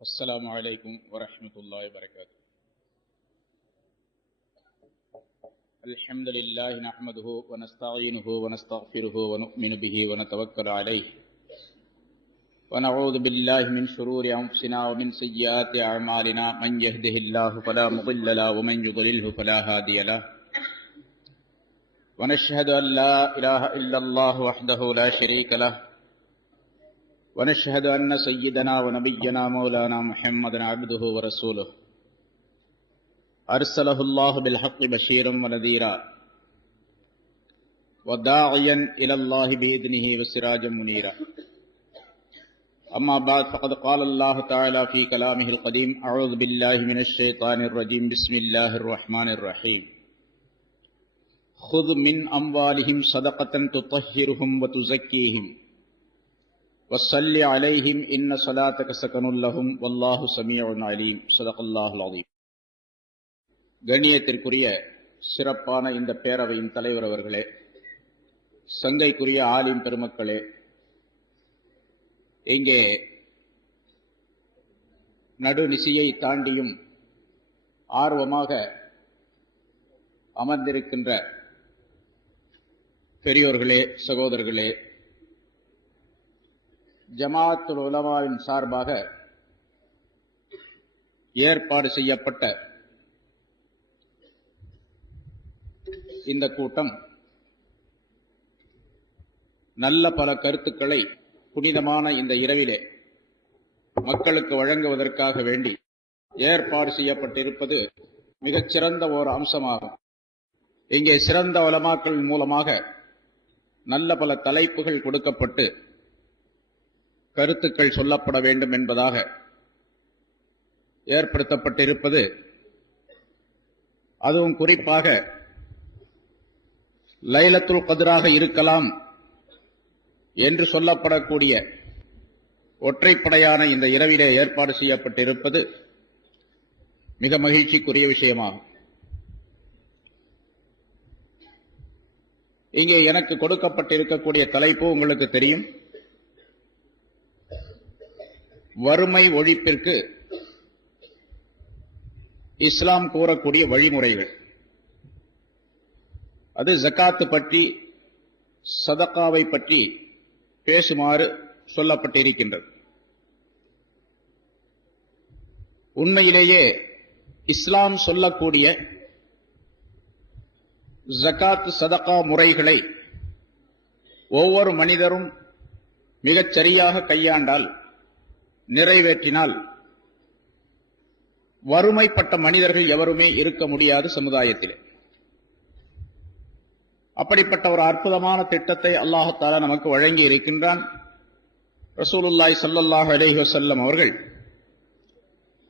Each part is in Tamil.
السلام عليكم ورحمة الله وبركاته. الحمد لله نحمده ونستعينه ونستغفره ونؤمن به ونتوكل عليه ونعوذ بالله من شرور أنفسنا ومن سيئات أعمالنا من يهده الله فلا مضل له ومن يضلله فلا هادي له ونشهد أن لا إله إلا الله وحده لا شريك له ونشهد أن سيدنا ونبينا مولانا محمد عبده ورسوله أرسله الله بالحق بشيرا ونذيرا وداعيا إلى الله بإذنه وسراجا منيرا. أما بعد فقد قال الله تعالى في كلامه القديم: أعوذ بالله من الشيطان الرجيم بسم الله الرحمن الرحيم. خذ من أموالهم صدقة تطهرهم وتزكيهم وصل عليهم إن صلاتك سكن لهم والله سميع عليم. صدق الله العظيم. கண்ணியத்திற்குரிய சிறப்பான இந்த பேரவையின் தலைவர் அவர்களே, சங்கைக்குரிய ஆலிம் பெருமக்களே, இங்கே நடுநிசியை தாண்டியும் ஆர்வமாக அமர்ந்திருக்கின்ற பெரியோர்களே, சகோதரர்களே, ஜமாஅத்துல் உலமாவின் சார்பாக ஏற்பாடு செய்யப்பட்ட இந்த கூட்டம் நல்ல பல கருத்துக்களை புனிதமான இந்த இரவிலே மக்களுக்கு வழங்குவதற்காக வேண்டி ஏற்பாடு செய்யப்பட்டிருப்பது மிகச்சிறந்த ஒரு அம்சமாகும். இங்கே சிறந்த உலமாக்கள் மூலமாக நல்ல பல தலைப்புகள் கொடுக்கப்பட்டு கருத்துக்கள் சொல்லப்பட வேண்டும் என்பதாக ஏற்படுத்தப்பட்டிருப்பது, அதுவும் குறிப்பாக லைலத்துல் கத்ராக இருக்கலாம் என்று சொல்லப்படக்கூடிய ஒற்றைப்படையான இந்த இரவிலே ஏற்பாடு செய்யப்பட்டிருப்பது மிக மகிழ்ச்சிக்குரிய விஷயமாகும். இங்கே எனக்கு கொடுக்கப்பட்டிருக்கக்கூடிய தலைப்பு உங்களுக்கு தெரியும்: வறுமை ஒழிப்பிற்கு இஸ்லாம் கூறக்கூடிய வழிமுறைகள். அது ஜகாத்து பற்றி, சதகாவை பற்றி பேசுமாறு சொல்லப்பட்டிருக்கின்றது. உண்மையிலேயே இஸ்லாம் சொல்லக்கூடிய ஜகாத் சதகா முறைகளை ஒவ்வொரு மனிதரும் மிகச் சரியாக கையாண்டால், நிறைவேற்றினால், வறுமைப்பட்ட மனிதர்கள் எவருமே இருக்க முடியாது சமுதாயத்திலே. அப்படிப்பட்ட ஒரு அற்புதமான திட்டத்தை அல்லாஹ் தஆலா நமக்கு வழங்கி இருக்கின்றான். ரசூலுல்லாஹி ஸல்லல்லாஹு அலைஹி வஸல்லம் அவர்கள்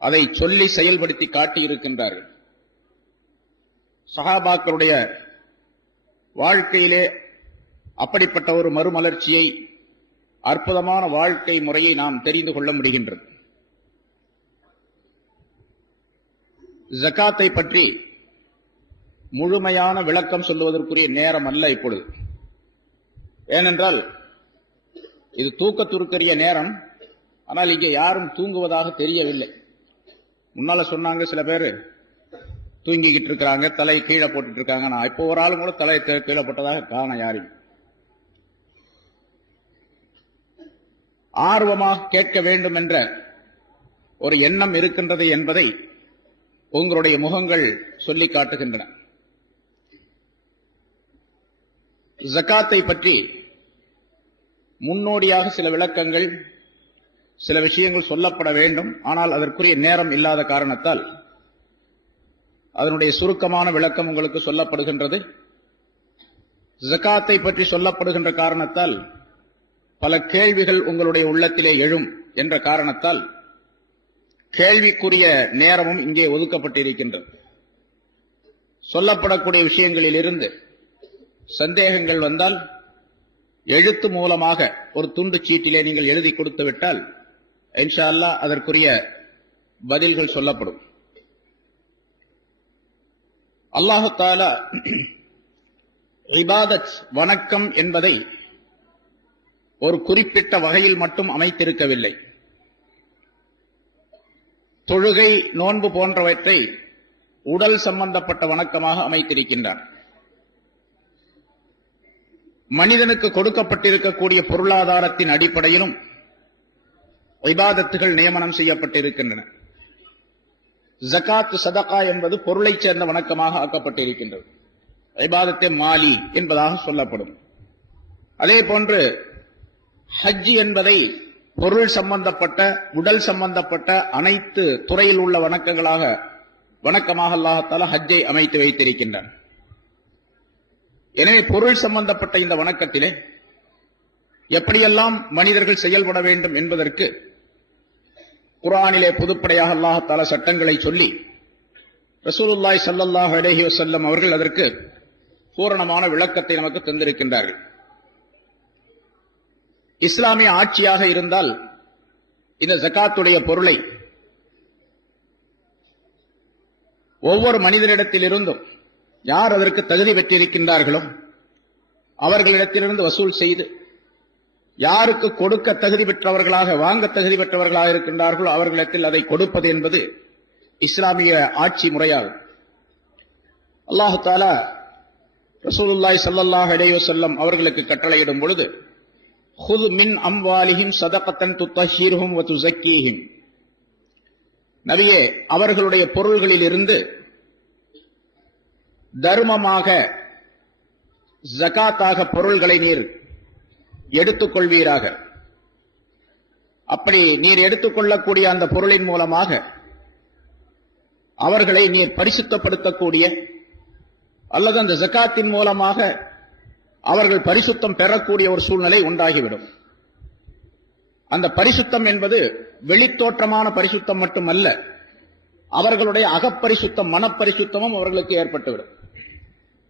அதை சொல்லி செயல்படுத்தி காட்டி இருக்கின்றார்கள். சஹாபாக்களுடைய வாழ்க்கையிலே அப்படிப்பட்ட ஒரு மறுமலர்ச்சியை, அற்புதமான வாழ்க்கை முறையை நாம் தெரிந்து கொள்ள முடிகின்றது. ஜகாத்தை பற்றி முழுமையான விளக்கம் சொல்லுவதற்குரிய நேரம் அல்ல இப்பொழுது. ஏனென்றால் இது தூக்கத்திற்குரிய நேரம். ஆனால் இங்கே யாரும் தூங்குவதாக தெரியவில்லை. முன்னால சொன்னாங்க, சில பேர் தூங்கிக்கிட்டு இருக்கிறாங்க, தலை கீழே போட்டுட்டு இருக்காங்க. நான் இப்போ ஒரு ஆளும் கூட தலை கீழே போட்டதாக காண யாரையும். ஆர்வமாக கேட்க வேண்டும் என்ற ஒரு எண்ணம் இருக்கின்றது என்பதை உங்களுடைய முகங்கள் சொல்லி காட்டுகின்றன. ஜகாத்தை பற்றி முன்னோடியாக சில விளக்கங்கள், சில விஷயங்கள் சொல்லப்பட வேண்டும். ஆனால் அதற்குரிய நேரம் இல்லாத காரணத்தால் அதனுடைய சுருக்கமான விளக்கம் உங்களுக்கு சொல்லப்படுகின்றது. ஜகாத்தை பற்றி சொல்லப்படுகின்ற காரணத்தால் பல கேள்விகள் உங்களுடைய உள்ளத்திலே எழும் என்ற காரணத்தால் கேள்விக்குரிய நேரமும் இங்கே ஒதுக்கப்பட்டிருக்கின்றது. சொல்லப்படக்கூடிய விஷயங்களில் இருந்து சந்தேகங்கள் வந்தால் எழுத்து மூலமாக ஒரு துண்டு சீட்டிலே நீங்கள் எழுதி கொடுத்து விட்டால் இன்ஷா அல்லாஹ் அதற்குரிய பதில்கள் சொல்லப்படும். அல்லாஹ் தஆலா இபாதத், வணக்கம் என்பதை ஒரு குறிப்பிட்ட வகையில் மட்டும் அமைத்திருக்கவில்லை. தொழுகை, நோன்பு போன்றவற்றை உடல் சம்பந்தப்பட்ட வணக்கமாக அமைத்திருக்கின்றான். மனிதனுக்கு கொடுக்கப்பட்டிருக்கக்கூடிய பொருளாதாரத்தின் அடிப்படையிலும் இபாதத்துகள் நியமனம் செய்யப்பட்டிருக்கின்றன. ஜகாத், சதகா என்பது பொருளைச் சேர்ந்த வணக்கமாக ஆக்கப்பட்டிருக்கின்றது. இபாதத்தே மாலி என்பதாக சொல்லப்படும். அதே போன்று ஹஜ் என்பதை பொருள் சம்பந்தப்பட்ட, உடல் சம்பந்தப்பட்ட அனைத்து துறையில் உள்ள வணக்கமாக அல்லாஹ் ஹஜ்ஜை அமைத்து வைத்திருக்கின்றான். எனவே பொருள் சம்பந்தப்பட்ட இந்த வணக்கத்திலே எப்படியெல்லாம் மனிதர்கள் செயல்பட வேண்டும் என்பதற்கு குர்ஆனிலே பொதுப்படையாக அல்லாஹ் சட்டங்களை சொல்லி ரசூலுல்லாஹி ஸல்லல்லாஹு அலைஹி வஸல்லம் அவர்கள் அதற்கு பூரணமான விளக்கத்தை நமக்கு தந்திருக்கின்றார்கள். இஸ்லாமிய ஆட்சியாக இருந்தால் இந்த ஜகாத்துடைய பொருளை ஒவ்வொரு மனிதனிடத்திலிருந்தும் யார் அதற்கு தகுதி பெற்றிருக்கின்றார்களோ அவர்களிடத்திலிருந்து வசூல் செய்து, யாருக்கு கொடுக்க தகுதி பெற்றவர்களாக, வாங்க தகுதி பெற்றவர்களாக இருக்கின்றார்களோ அவர்களிடத்தில் அதை கொடுப்பது என்பது இஸ்லாமிய ஆட்சி முறையாகும். அல்லாஹு தஆலா ரசூலுல்லாஹி ஸல்லல்லாஹு அலைஹி வஸல்லம் அவர்களுக்கு கட்டளையிடும் பொழுது, "ஹுத் மின் அம்வாலிஹிம் ஸதகத்தன் துத்தஹிருஹும் வ துஸக்கீஹிம்", நபியே அவர்களுடைய பொருள்களில் இருந்து தர்மமாக, ஜகாத்தாக பொருள்களை நீர் எடுத்துக்கொள்வீராக. அப்படி நீர் எடுத்துக்கொள்ளக்கூடிய அந்த பொருளின் மூலமாக அவர்களை நீர் பரிசுத்தப்படுத்தக்கூடிய, அல்லது அந்த ஜகாத்தின் மூலமாக அவர்கள் பரிசுத்தம் பெறக்கூடிய ஒரு சூழ்நிலை உண்டாகிவிடும். அந்த பரிசுத்தம் என்பது வெளித்தோற்றமான பரிசுத்தம் மட்டுமல்ல, அவர்களுடைய அகப்பரிசுத்தம், மனப்பரிசுத்தமும் அவர்களுக்கு ஏற்பட்டுவிடும்.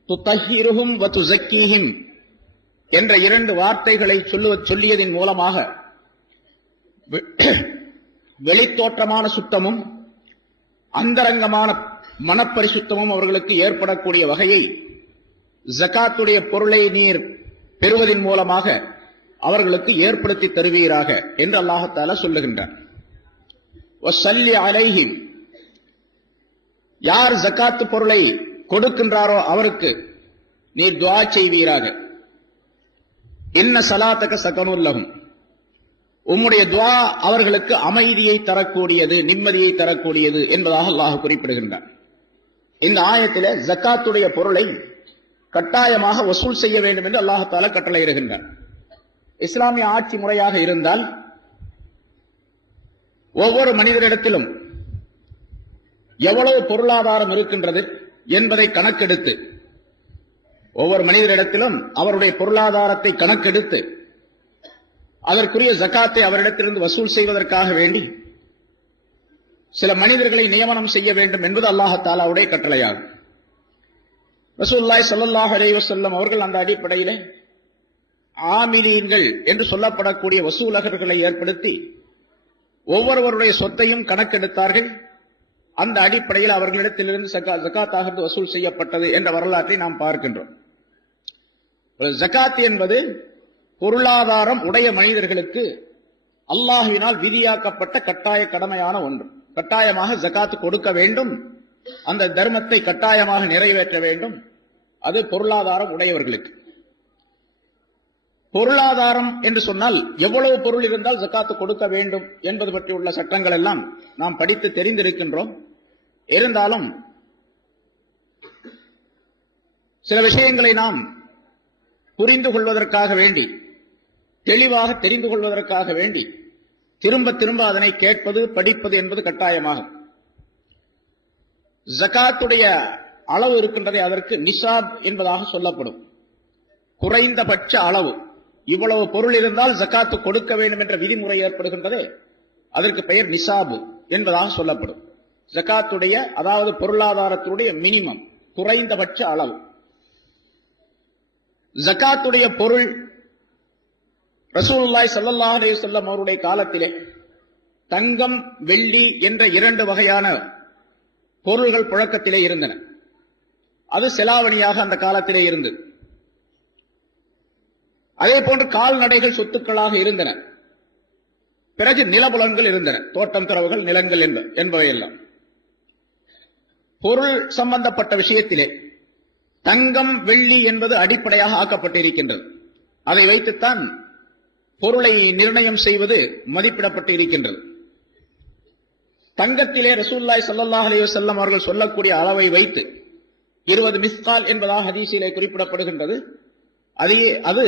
துத்தஹிருஹும் வ துஸக்கீஹிம் என்ற இரண்டு வார்த்தைகளை சொல்லியதின் மூலமாக வெளித்தோற்றமான சுத்தமும் அந்தரங்கமான மனப்பரிசுத்தமும் அவர்களுக்கு ஏற்படக்கூடிய வகையை ஜகாத்துடைய பொருளை நீர் பெறுவதன் மூலமாக அவர்களுக்கு ஏற்படுத்தி தருவீராக என்று அல்லாஹ் தஆலா சொல்லுகின்றார். வஸல்லி அலைஹிம், யார் ஜகாத்து பொருளை கொடுக்கின்றாரோ அவருக்கு நீர் துஆ செய்வீராக. இன்ன ஸலாத்தக ஸகனுல் லஹும், உம்முடைய துஆ அவர்களுக்கு அமைதியை தரக்கூடியது, நிம்மதியை தரக்கூடியது என்பதாக அல்லாஹ் குறிப்பிடுகின்றார். இந்த ஆயத்திலே ஜகாத்துடைய பொருளை கட்டாயமாக வசூல் செய்ய வேண்டும் என்று அல்லாஹ் தஆலா கட்டளையிடுகின்றார். இஸ்லாமிய ஆட்சி முறையாக இருந்தால் ஒவ்வொரு மனிதரிடத்திலும் எவ்வளவு பொருளாதாரம் இருக்கின்றது என்பதை கணக்கெடுத்து, ஒவ்வொரு மனிதரிடத்திலும் அவருடைய பொருளாதாரத்தை கணக்கெடுத்து அதற்குரிய ஜகாத்தை அவரிடத்திலிருந்து வசூல் செய்வதற்காக வேண்டி சில மனிதர்களை நியமனம் செய்ய வேண்டும் என்பது அல்லாஹ் தஆலாவுடைய கட்டளையாகும். ரசூலுல்லாஹி ஸல்லல்லாஹு அலைஹி வஸல்லம் அவர்கள் அந்த அடிப்படையிலே ஆமிலீன்கள் என்று சொல்லப்படக்கூடிய வசூலகர்களை ஏற்படுத்தி ஒவ்வொருவருடைய சொத்தையும் கணக்கெடுத்தார்கள். அந்த அடிப்படையில் அவர்களிடத்திலிருந்து ஜகாத்தாக வசூல் செய்யப்பட்டது என்ற வரலாற்றை நாம் பார்க்கின்றோம். ஜகாத் என்பது பொருளாதாரம் உடைய மனிதர்களுக்கு அல்லாஹ்வினால் விதியாக்கப்பட்ட கட்டாய கடமையான ஒன்று. கட்டாயமாக ஜகாத் கொடுக்க வேண்டும், அந்த தர்மத்தை கட்டாயமாக நிறைவேற்ற வேண்டும். அது பொருளாதாரம் உடையவர்களுக்கு. பொருளாதாரம் என்று சொன்னால் எவ்வளவு பொருள் இருந்தால் ஜகாத்து கொடுக்க வேண்டும் என்பது பற்றி உள்ள சட்டங்கள் எல்லாம் நாம் படித்து தெரிந்திருக்கின்றோம். இருந்தாலும் சில விஷயங்களை நாம் புரிந்து கொள்வதற்காக வேண்டி, தெளிவாக தெரிந்து கொள்வதற்காக வேண்டி திரும்ப திரும்ப அதனை கேட்பது, படிப்பது என்பது கட்டாயமாகும். ஜகாத்துடைய அளவு இருக்கின்றதை அதற்கு நிசாப் என்பதாக சொல்லப்படும். குறைந்தபட்ச அளவு, இவ்வளவு பொருள் இருந்தால் ஜகாத்து கொடுக்க வேண்டும் என்ற விதிமுறை ஏற்படுகின்றதே, அதற்கு பெயர் நிசாபு என்பதாக சொல்லப்படும். ஜகாத்துடைய, அதாவது பொருளாதாரத்துடைய மினிமம், குறைந்தபட்ச அளவு. ஜகாத்துடைய பொருள் ரசூலுல்லாஹி ஸல்லல்லாஹு அலைஹி வஸல்லம் அவருடைய காலத்திலே தங்கம், வெள்ளி என்ற இரண்டு வகையான பொருள்கள் புழக்கத்திலே இருந்தன. அது செலாவணியாக அந்த காலத்திலே இருந்தது. அதே போன்று கால்நடைகள் சொத்துக்களாக இருந்தன. பிறகு நிலபுலன்கள் இருந்தன, தோட்டம் துறவுகள், நிலங்கள் என்பவையெல்லாம். பொருள் சம்பந்தப்பட்ட விஷயத்திலே தங்கம் வெள்ளி என்பது அடிப்படையாக ஆக்கப்பட்டிருக்கின்றது. அதை வைத்துத்தான் பொருளை நிர்ணயம் செய்வது மதிப்பிடப்பட்டு இருக்கின்றது. தங்கத்திலே ரசூலுல்லாஹி ஸல்லல்லாஹு அலைஹி வஸல்லம் அவர்கள் சொல்லக்கூடிய அளவை வைத்து 20 மிஸ்கால் என்பதாக ஹதீஸிலே குறிப்பிடப்படுகின்றது. அது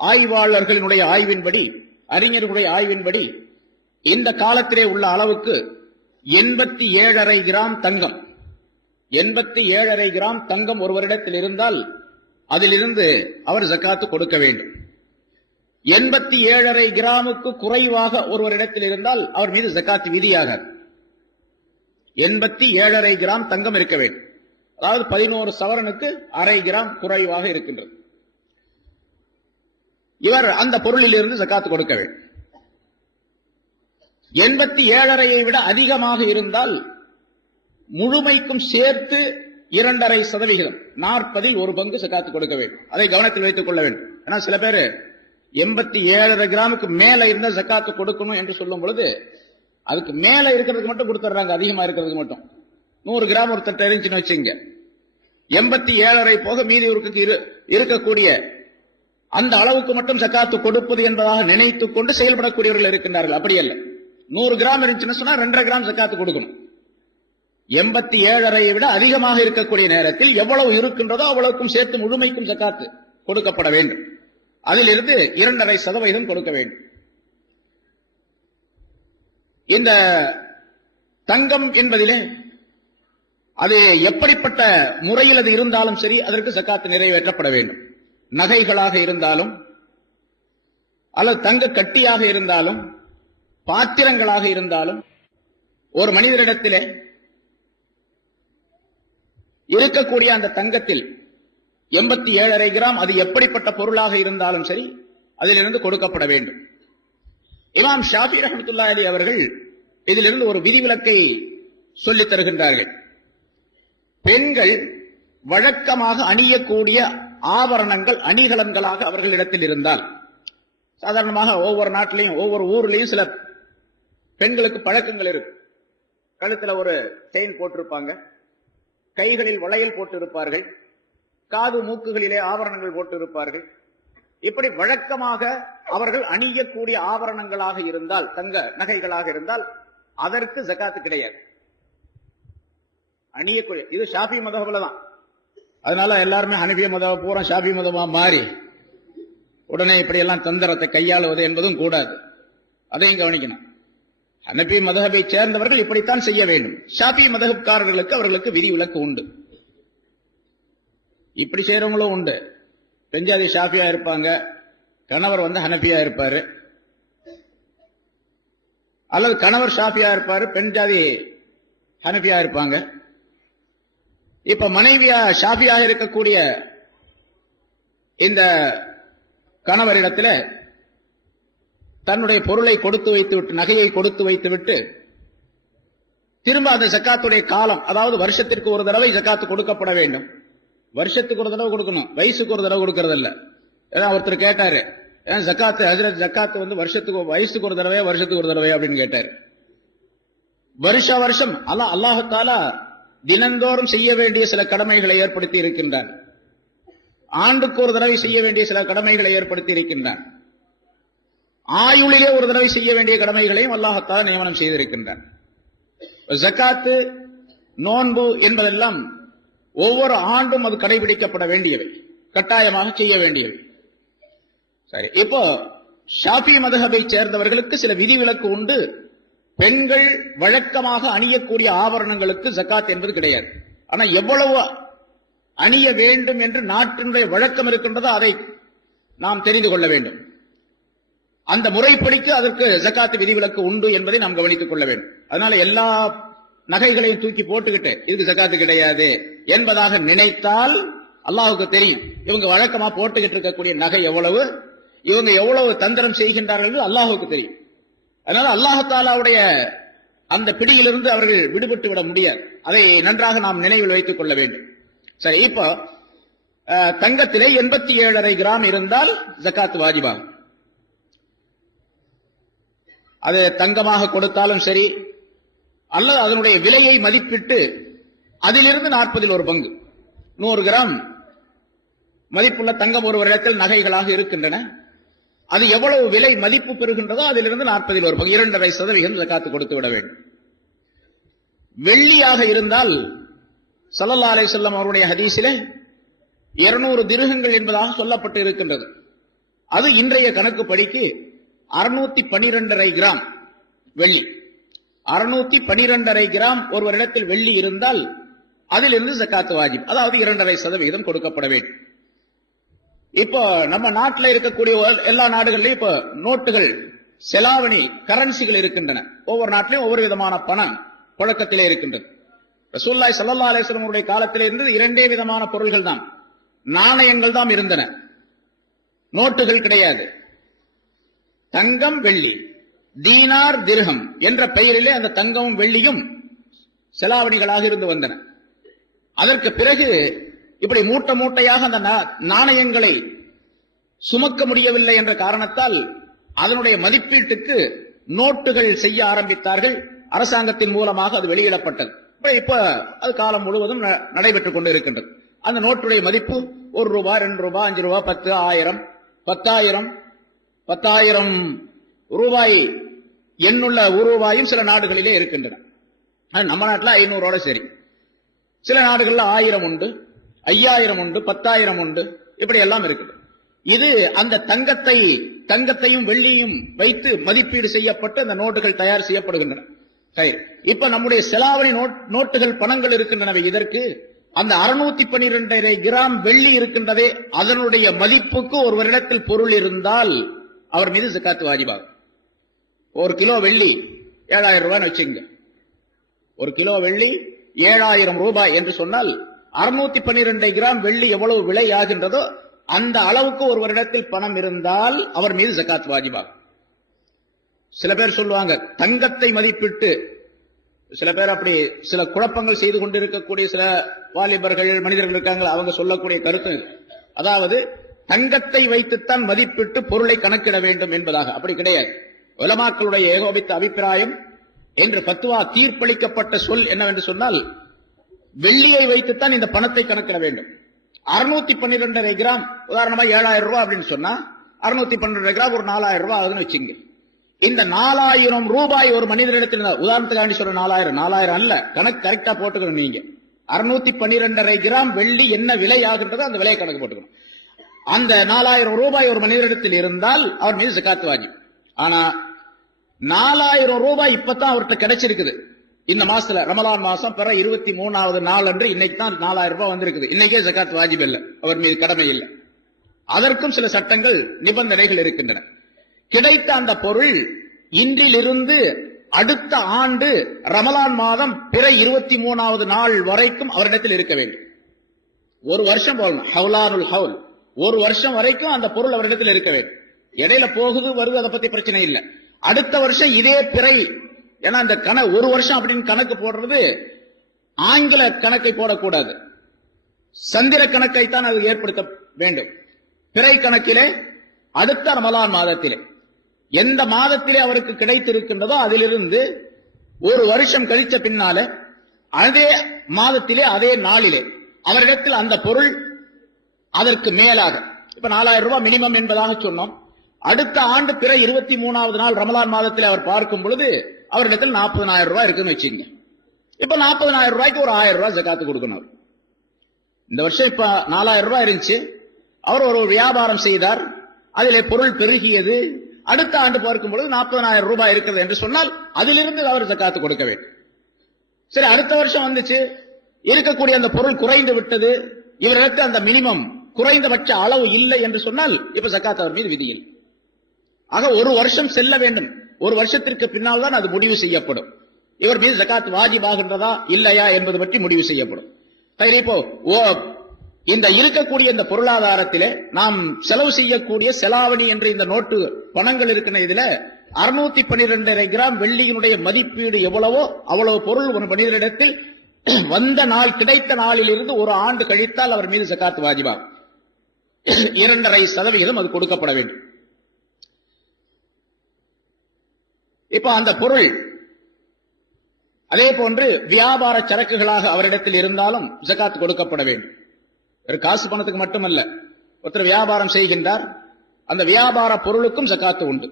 ஆய்வாளர்களினுடைய ஆய்வின்படி, அறிஞர்களுடைய ஆய்வின்படி இந்த காலத்திலே உள்ள அளவுக்கு 87.5 கிராம் தங்கம், 87.5 கிராம் தங்கம் ஒருவரிடத்தில் இருந்தால் அதிலிருந்து அவர் ஜக்காத்து கொடுக்க வேண்டும். 87.5 கிராமுக்கு குறைவாக ஒருவரிடத்தில் இருந்தால் அவர் மீது ஜக்காத்து விதியாகாது. 87.5 கிராம் தங்கம் இருக்க வேண்டும். அதாவது 11 சவரனுக்கு அரை கிராம் குறைவாக இருக்கின்றது. இவர் அந்த பொருளில் இருந்து ஜக்காத்து கொடுக்க வேண்டும். 87.5 விட அதிகமாக இருந்தால் முழுமைக்கும் சேர்த்து 2.5%, 40 ஒரு பங்கு ஜக்காத்து கொடுக்க வேண்டும். அதை கவனத்தில் வைத்துக் கொள்ள வேண்டும். ஏன்னா சில பேர் 87.5 கிராமுக்கு மேல இருந்த ஜக்காத்து கொடுக்கணும் என்று சொல்லும் பொழுது அதுக்கு மேல இருக்கிறதுக்கு மட்டும் கொடுத்துறாங்க, அதிகமா இருக்கிறதுக்கு மட்டும். 100 கிராம் ஒருத்தர் இருந்துச்சுன்னு வச்சுங்க, 87.5 போக மீதி இருக்கக்கூடிய அந்த அளவுக்கு மட்டும் ஜக்காத்து கொடுப்பது என்பதாக நினைத்துக் கொண்டு செயல்படக்கூடியவர்கள் இருக்கின்றார்கள். அப்படி அல்ல. 100 கிராம் இருந்துச்சுன்னு சொன்னா 2.5 கிராம் ஜக்காத்து கொடுக்கணும். 87.5 விட அதிகமாக இருக்கக்கூடிய நேரத்தில் எவ்வளவு இருக்கின்றதோ அவ்வளவுக்கும் சேர்த்து முழுமைக்கும் ஜக்காத்து கொடுக்கப்பட வேண்டும். அதிலிருந்து 2.5% கொடுக்க வேண்டும். இந்த தங்கம் என்பதிலே அது எப்படிப்பட்ட முறையில் அது இருந்தாலும் சரி அதற்கு ஜக்காத்து நிறைவேற்றப்பட வேண்டும். நகைகளாக இருந்தாலும் அல்லது தங்க கட்டியாக இருந்தாலும் பாத்திரங்களாக இருந்தாலும் ஒரு மனிதரிடத்திலே இருக்கக்கூடிய அந்த தங்கத்தில் 87.5 கிராம் அது எப்படிப்பட்ட பொருளாக இருந்தாலும் சரி அதிலிருந்து கொடுக்கப்பட வேண்டும். இமாம் ஷாஃபி ரஹ்மத்துல்லாஹி அலைஹி அவர்கள் இதிலிருந்து ஒரு விதிவிலக்கை சொல்லித் தருகின்றார்கள். பெண்கள் வழக்கமாக அணியக்கூடிய ஆபரணங்கள் அணிகலன்களாக அவர்களிடத்தில் இருந்தால், சாதாரணமாக ஒவ்வொரு நாட்டிலையும் ஒவ்வொரு ஊர்லயும் சில பெண்களுக்கு பழக்கங்கள் இருக்கு. கழுத்துல ஒரு செயின் போட்டிருப்பாங்க, கைகளில் வளையல் போட்டு இருப்பார்கள், காது மூக்குகளிலே ஆபரணங்கள் போட்டு இருப்பார்கள். இப்படி வழக்கமாக அவர்கள் அணியக்கூடிய ஆபரணங்களாக இருந்தால், தங்க நகைகளாக இருந்தால் அதற்கு ஜக்காத்து கிடையாது. அணியக்கூடிய இது ஷாஃபி மதஹ்புல தான். அதனால எல்லாருமே ஹனஃபி மதஹ் பூரா ஷாஃபி மதமா மாறி உடனே இப்படியெல்லாம் தந்திரத்தை கையாளுவது என்பதும் கூடாது. அதையும் கவனிக்கணும். ஹனஃபி மதஹபை சேர்ந்தவர்கள் இப்படித்தான் செய்ய வேண்டும். ஷாஃபி மதஹப்காரர்களுக்கு அவர்களுக்கு விதிவிலக்கு உண்டு. இப்படி செய்யறவங்களும் உண்டு. பெஞ்சாதி ஷாஃபியா இருப்பாங்க, கணவர் ஹனஃபியா இருப்பாரு, அல்லது கணவர் ஷாஃபியா இருப்பாரு, பெண்ஜாதி ஹனஃபியா இருப்பாங்க. இப்ப மனைவியா ஷாஃபியாக இருக்கக்கூடிய இந்த கணவரிடத்துல தன்னுடைய பொருளை கொடுத்து வைத்து விட்டு, நகையை கொடுத்து வைத்து விட்டு திரும்ப அந்த ஜக்காத்துடைய காலம், அதாவது வருஷத்திற்கு ஒரு தடவை ஜக்காத்து கொடுக்கப்பட வேண்டும். வருஷத்துக்கு ஒரு தடவை கொடுக்கணும், வயசுக்கு ஒரு தடவை கொடுக்கறது இல்ல. ஏன்னா ஒருத்தர் கேட்டாரு, ஏன் ஜக்காத்து ஹஜ்ரத் ஜக்காத்து வருஷத்துக்கு வயசுக்கு ஒரு தடவையா வருஷத்துக்கு ஒரு தடவையா அப்படின்னு கேட்டாரு. வருஷம் அல்லாஹ் தஆலா தினந்தோறும் செய்ய வேண்டிய சில கடமைகளை ஏற்படுத்தி இருக்கின்றான். ஆண்டுக்கு ஒரு தடவை செய்ய வேண்டிய சில கடமைகளை ஏற்படுத்தி இருக்கின்றான். ஆயுளிலே ஒரு தடவை செய்ய வேண்டிய கடமைகளையும் அல்லாஹ் தஆலா நியமனம் செய்திருக்கின்றான். ஜக்காத்து, நோன்பு என்பதெல்லாம் ஒவ்வொரு ஆண்டும் அது கடைபிடிக்கப்பட வேண்டியவை, கட்டாயமாக செய்ய வேண்டியவை. சரி, இப்போ ஷாஃபி மதஹபை சேர்ந்தவர்களுக்கு சில விதிவிலக்கு உண்டு. பெண்கள் வழக்கமாக அணியக்கூடிய ஆபரணங்களுக்கு ஜக்காத் என்பது கிடையாது. ஆனா எவ்வளவு அணிய வேண்டும் என்று நாட்டினுடைய வழக்கம் இருக்கின்றதோ அதை நாம் தெரிந்து கொள்ள வேண்டும். அந்த முறைப்படிக்கு அதற்கு ஜக்காத் விதிவிலக்கு உண்டு என்பதை நாம் கவனித்துக் கொள்ள வேண்டும். அதனால எல்லா நகைகளையும் தூக்கி போட்டுக்கிட்டு இதுக்கு ஜக்காத்து கிடையாது என்பதாக நினைத்தால் அல்லாஹுக்கு தெரியும் இவங்க வழக்கமா போட்டுக்கிட்டு இருக்கக்கூடிய நகை எவ்வளவு, இவங்க எவ்வளவு தந்திரம் செய்கின்றார்கள் அல்லாஹுக்கு தெரியும். அதனால அல்லாஹ் தஆலாவுடைய அந்த பிடியிலிருந்து அவர்கள் விடுபட்டு விட முடியாது. அதை நன்றாக நாம் நினைவில் வைத்துக் கொள்ள வேண்டும். சரி, இப்போ தங்கத்திலே 87.5 கிராம் இருந்தால் ஜக்காத் வாஜிபாகும். அது தங்கமாக கொடுத்தாலும் சரி, அல்லது அதனுடைய விலையை மதிப்பிட்டு அதிலிருந்து 40 ஒரு பங்கு, 100 கிராம் மதிப்புள்ள தங்கம் ஒரு இடத்தில் நகைகளாக இருக்கின்றன. அது எவ்வளவு விலை மதிப்பு பெறுகின்றதோ அதிலிருந்து 40 ஒரு பங்கு, 2.5% ஜகாத்து கொடுத்து விட வேண்டும். வெள்ளியாக இருந்தால் ஸல்லல்லாஹு அலைஹி வஸல்லம் அவருடைய ஹதீஸிலே 200 திர்ஹங்கள் என்பதாக சொல்லப்பட்டு இருக்கின்றது. அது இன்றைய கணக்கு படிக்கு 612.5 கிராம் வெள்ளி. 612.5 கிராம் ஒருவரிடத்தில் வெள்ளி இருந்தால் அதிலிருந்து ஜகாத்து வாஜிப், அதாவது 2.5% கொடுக்கப்பட வேண்டும். இப்போ நம்ம நாட்டில் இருக்கக்கூடிய எல்லா நாடுகளிலும் இப்போ நோட்டுகள், செலாவணி, கரன்சிகள் இருக்கின்றன. ஒவ்வொரு நாட்டிலும் ஒவ்வொரு விதமான பணம் புழக்கத்திலே இருக்கின்றது. ரசூலுல்லாஹி ஸல்லல்லாஹு அலைஹி வஸல்லம் அவருடைய காலத்திலே இருந்து 2 விதமான பொருள்கள் தான், நாணயங்கள் தான் இருந்தன, நோட்டுகள் கிடையாது. தங்கம், வெள்ளி, தீனார், திர்ஹம் என்ற பெயரிலே அந்த தங்கமும் வெள்ளியும் செலாவணிகளாக இருந்து வந்தன. அதற்கு பிறகு இப்படி மூட்டை மூட்டையாக அந்த நாணயங்களை சுமக்க முடியவில்லை என்ற காரணத்தால் அதனுடைய மதிப்பீட்டுக்கு நோட்டுகள் செய்ய ஆரம்பித்தார்கள். அரசாங்கத்தின் மூலமாக அது வெளியிடப்பட்டது. இப்ப அது காலம் முழுவதும் நடைபெற்றுக் கொண்டு இருக்கின்றது. அந்த நோட்டுடைய மதிப்பு 1 ரூபாய், 2 ரூபாய், 5 ரூபாய், 10, 1000, 10,000 ரூபாய் எண்ணுள்ள ரூபாயும் சில நாடுகளிலே இருக்கின்றன. நம்ம நாட்டில் 500ஓட சரி. சில நாடுகளில் 1000 உண்டு, 5000 உண்டு, 10,000 உண்டு, இப்படி எல்லாம் இருக்குது. இது அந்த தங்கத்தையும் வெள்ளியும் வைத்து மதிப்பீடு செய்யப்பட்டு அந்த நோட்டுகள் தயார் செய்யப்படுகின்றன. சரி, இப்ப நம்முடைய செலாவணி நோட்டுகள், பணங்கள் இருக்கின்றனவே, இதற்கு அந்த 612.5 கிராம் வெள்ளி இருக்கின்றதே, அதனுடைய மதிப்புக்கு ஒருவரிடத்தில் பொருள் இருந்தால் அவர் மீது ஜகாத் வாஜிபாகும். 1 கிலோ வெள்ளி 7000 ரூபாய் வச்சுங்க. 1 கிலோ வெள்ளி 7000 ரூபாய் என்று சொன்னால் 612 கிராம் வெள்ளி எவ்வளவு விலை ஆகின்றதோ அந்த அளவுக்கு ஒருவரிடத்தில் பணம் இருந்தால் அவர் மீது ஜகாத் வாஜிபாகும். சில பேர் சொல்லுவாங்க தங்கத்தை மதிப்பிட்டு, சில பேர் அப்படி சில குழப்பங்கள் செய்து கொண்டிருக்கக்கூடிய சில வாலிபர்கள், மனிதர்கள் இருக்காங்க, அவங்க சொல்லக்கூடிய கருத்து அதாவது தங்கத்தை வைத்துத்தான் மதிப்பிட்டு பொருளை கணக்கிட வேண்டும் என்பதாக. அப்படி கிடையாது. உலமாக்களுடைய ஏகோபித்த அபிப்பிராயம் என்று பத்துவா தீர்ப்பளிக்கப்பட்ட சொல் என்னவென்று சொன்னால், வெள்ளியை வைத்துத்தான் இந்த பணத்தை கணக்கிட வேண்டும். 612.5 கிராம் உதாரணமா 7000 ரூபாய் அப்படின்னு சொன்னா 612 கிராம் ஒரு 4000 ரூபாய் ஆகுதுன்னு வச்சுங்க. இந்த 4000 ரூபாய் ஒரு மனிதனிடத்தில், உதாரணத்துக்காண்டி சொல்ற 4000 அல்ல, கணக்கு கரெக்டா போட்டுக்கணும். நீங்க 612.5 கிராம் வெள்ளி என்ன விலை ஆகின்றதோ அந்த விலையை கணக்கு போட்டுக்கணும். அந்த 4000 ரூபாய் ஒரு மனிதனிடத்தில் இருந்தால் அவர் மீது ஜகாத் வாஜிப். ஆனா 4000 ரூபாய் இப்பதான் அவர்கிட்ட கிடைச்சிருக்குது. இந்த மாசத்துல ரமலான் மாசம் பிற 23வது நாள் அன்று இன்னைக்கு தான் 4000 ரூபாய் வந்திருக்குது. இன்னைக்கே ஜகாத் வாஜிப் இல்லை, அவர் மீது கடமை இல்லை. அதற்கும் சில சட்டங்கள், நிபந்தனைகள் இருக்கின்றன. கிடைத்த அந்த பொருள் இன்றிலிருந்து அடுத்த ஆண்டு ரமலான் மாதம் பிற 23வது நாள் வரைக்கும் அவரிடத்தில் இருக்க வேண்டும். 1 வருஷம் போகணும். ஹவுலானுல் ஹவுல், 1 வருஷம் வரைக்கும் அந்த பொருள் அவரிடத்தில் இருக்க வேண்டும். இடையில போகுது வருது, அதை பத்தி பிரச்சனை இல்லை. அடுத்த வருஷம் இதே பிறை, ஏன்னா அந்த 1 வருஷம் அப்படின்னு கணக்கு போடுறது ஆங்கில கணக்கை போடக்கூடாது, சந்திர கணக்கைத்தான் அது ஏற்படுத்த வேண்டும். பிறை கணக்கிலே அடுத்த ரமலான் மாதத்திலே எந்த மாதத்திலே அவருக்கு கிடைத்திருக்கின்றதோ அதிலிருந்து 1 வருஷம் கழித்த பின்னால அதே மாதத்திலே அதே நாளிலே அவரிடத்தில் அந்த பொருள் அதற்கு மேலாக, இப்ப 4000 ரூபாய் மினிமம் என்பதாக சொன்னோம். அடுத்த ஆண்டு பிற 23வது நாள் ரமலான் மாதத்தில் அவர் பார்க்கும் பொழுது அவரிடத்தில் 40,000 ரூபாய் இருக்குன்னு வச்சுங்க. இப்ப 40,000 ரூபாய்க்கு ஒரு 1000 ரூபாய் ஜகாத்து கொடுக்கணும். இந்த வருஷம் இப்ப 4000 ரூபாய் இருந்துச்சு, அவர் ஒரு வியாபாரம் செய்தார், அதிலே பொருள் பெருகியது. அடுத்த ஆண்டு பார்க்கும் பொழுது 40,000 ரூபாய் இருக்கிறது என்று சொன்னால் அதிலிருந்து அவர் ஜகாத்து கொடுக்க வேண்டும். சரி, அடுத்த வருஷம் வந்துச்சு, இருக்கக்கூடிய அந்த பொருள் குறைந்து விட்டது, இவர்களுக்கு அந்த மினிமம் குறைந்தபட்ச அளவு இல்லை என்று சொன்னால் இப்ப ஜகாத் அவர் மீது விதியில். ஆக 1 வருஷம் செல்ல வேண்டும். 1 வருஷத்திற்கு பின்னால் தான் அது முடிவு செய்யப்படும். இவர் மீது ஜகாத் வாஜிபாகின்றதா இல்லையா என்பது பற்றி முடிவு செய்யப்படும். இப்போ இந்த இருக்கக்கூடிய இந்த பொருளாதாரத்திலே நாம் செலவு செய்யக்கூடிய செலாவணி என்ற இந்த நோட்டு பணங்கள் இருக்கின்ற இதுல 612.5 கிராம் வெள்ளியினுடைய மதிப்பீடு எவ்வளவோ அவ்வளவு பொருள் ஒரு மனிதனிடத்தில் வந்த நாள், கிடைத்த நாளில் இருந்து 1 ஆண்டு கழித்தால் அவர் மீது ஜகாத் வாஜிபாகும். 2.5% அது கொடுக்கப்பட வேண்டும். இப்ப அந்த பொருள் அதே போன்று வியாபார சரக்குகளாக அவரிடத்தில் இருந்தாலும் ஜகாத் கொடுக்கப்பட வேண்டும். ஒரு காசு பணத்துக்கு மட்டுமல்ல, ஒருத்தர் வியாபாரம் செய்கின்றார், அந்த வியாபார பொருளுக்கும் ஜகாத்து உண்டு.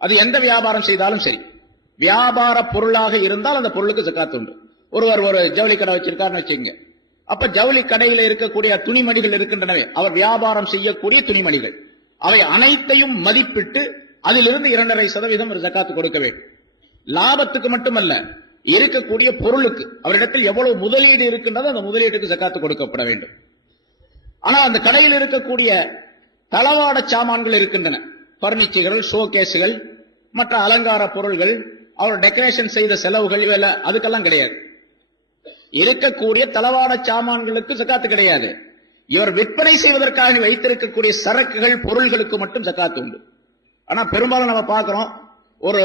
அது எந்த வியாபாரம் செய்தாலும் சரி, வியாபார பொருளாக இருந்தால் அந்த பொருளுக்கு ஜகாத்து உண்டு. ஒருவர் ஒரு ஜவுளி கடை வச்சிருக்காருன்னு வச்சுங்க, அப்ப ஜவுளி கடையில இருக்கக்கூடிய துணிமணிகள் இருக்கின்றனவே, அவர் வியாபாரம் செய்யக்கூடிய துணிமணிகள், அவை அனைத்தையும் மதிப்பிட்டு அதிலிருந்து 2.5% ஒரு ஜகாத்து கொடுக்க வேண்டும். லாபத்துக்கு மட்டுமல்ல, இருக்கக்கூடிய பொருளுக்கு அவரிடத்தில் எவ்வளவு முதலீடு இருக்கின்றதோ அந்த முதலீட்டுக்கு ஜகாத்து கொடுக்கப்பட வேண்டும். ஆனா அந்த கடையில் இருக்கக்கூடிய தளவாட சாமான்கள் இருக்கின்றன, பர்னிச்சர்கள், ஷோகேஸ்கள், மற்ற அலங்கார பொருள்கள், அவர் டெக்கரேஷன் செய்த செலவுகள், அதுக்கெல்லாம் கிடையாது. இருக்கக்கூடிய தளவாட சாமான்களுக்கு ஜகாத்து கிடையாது. இவர் விற்பனை செய்வதற்காக வைத்திருக்கக்கூடிய சரக்குகள், பொருள்களுக்கு மட்டும் ஜகாத்து உண்டு. ஆனா பெரும்பாலும் நம்ம பார்க்கிறோம், ஒரு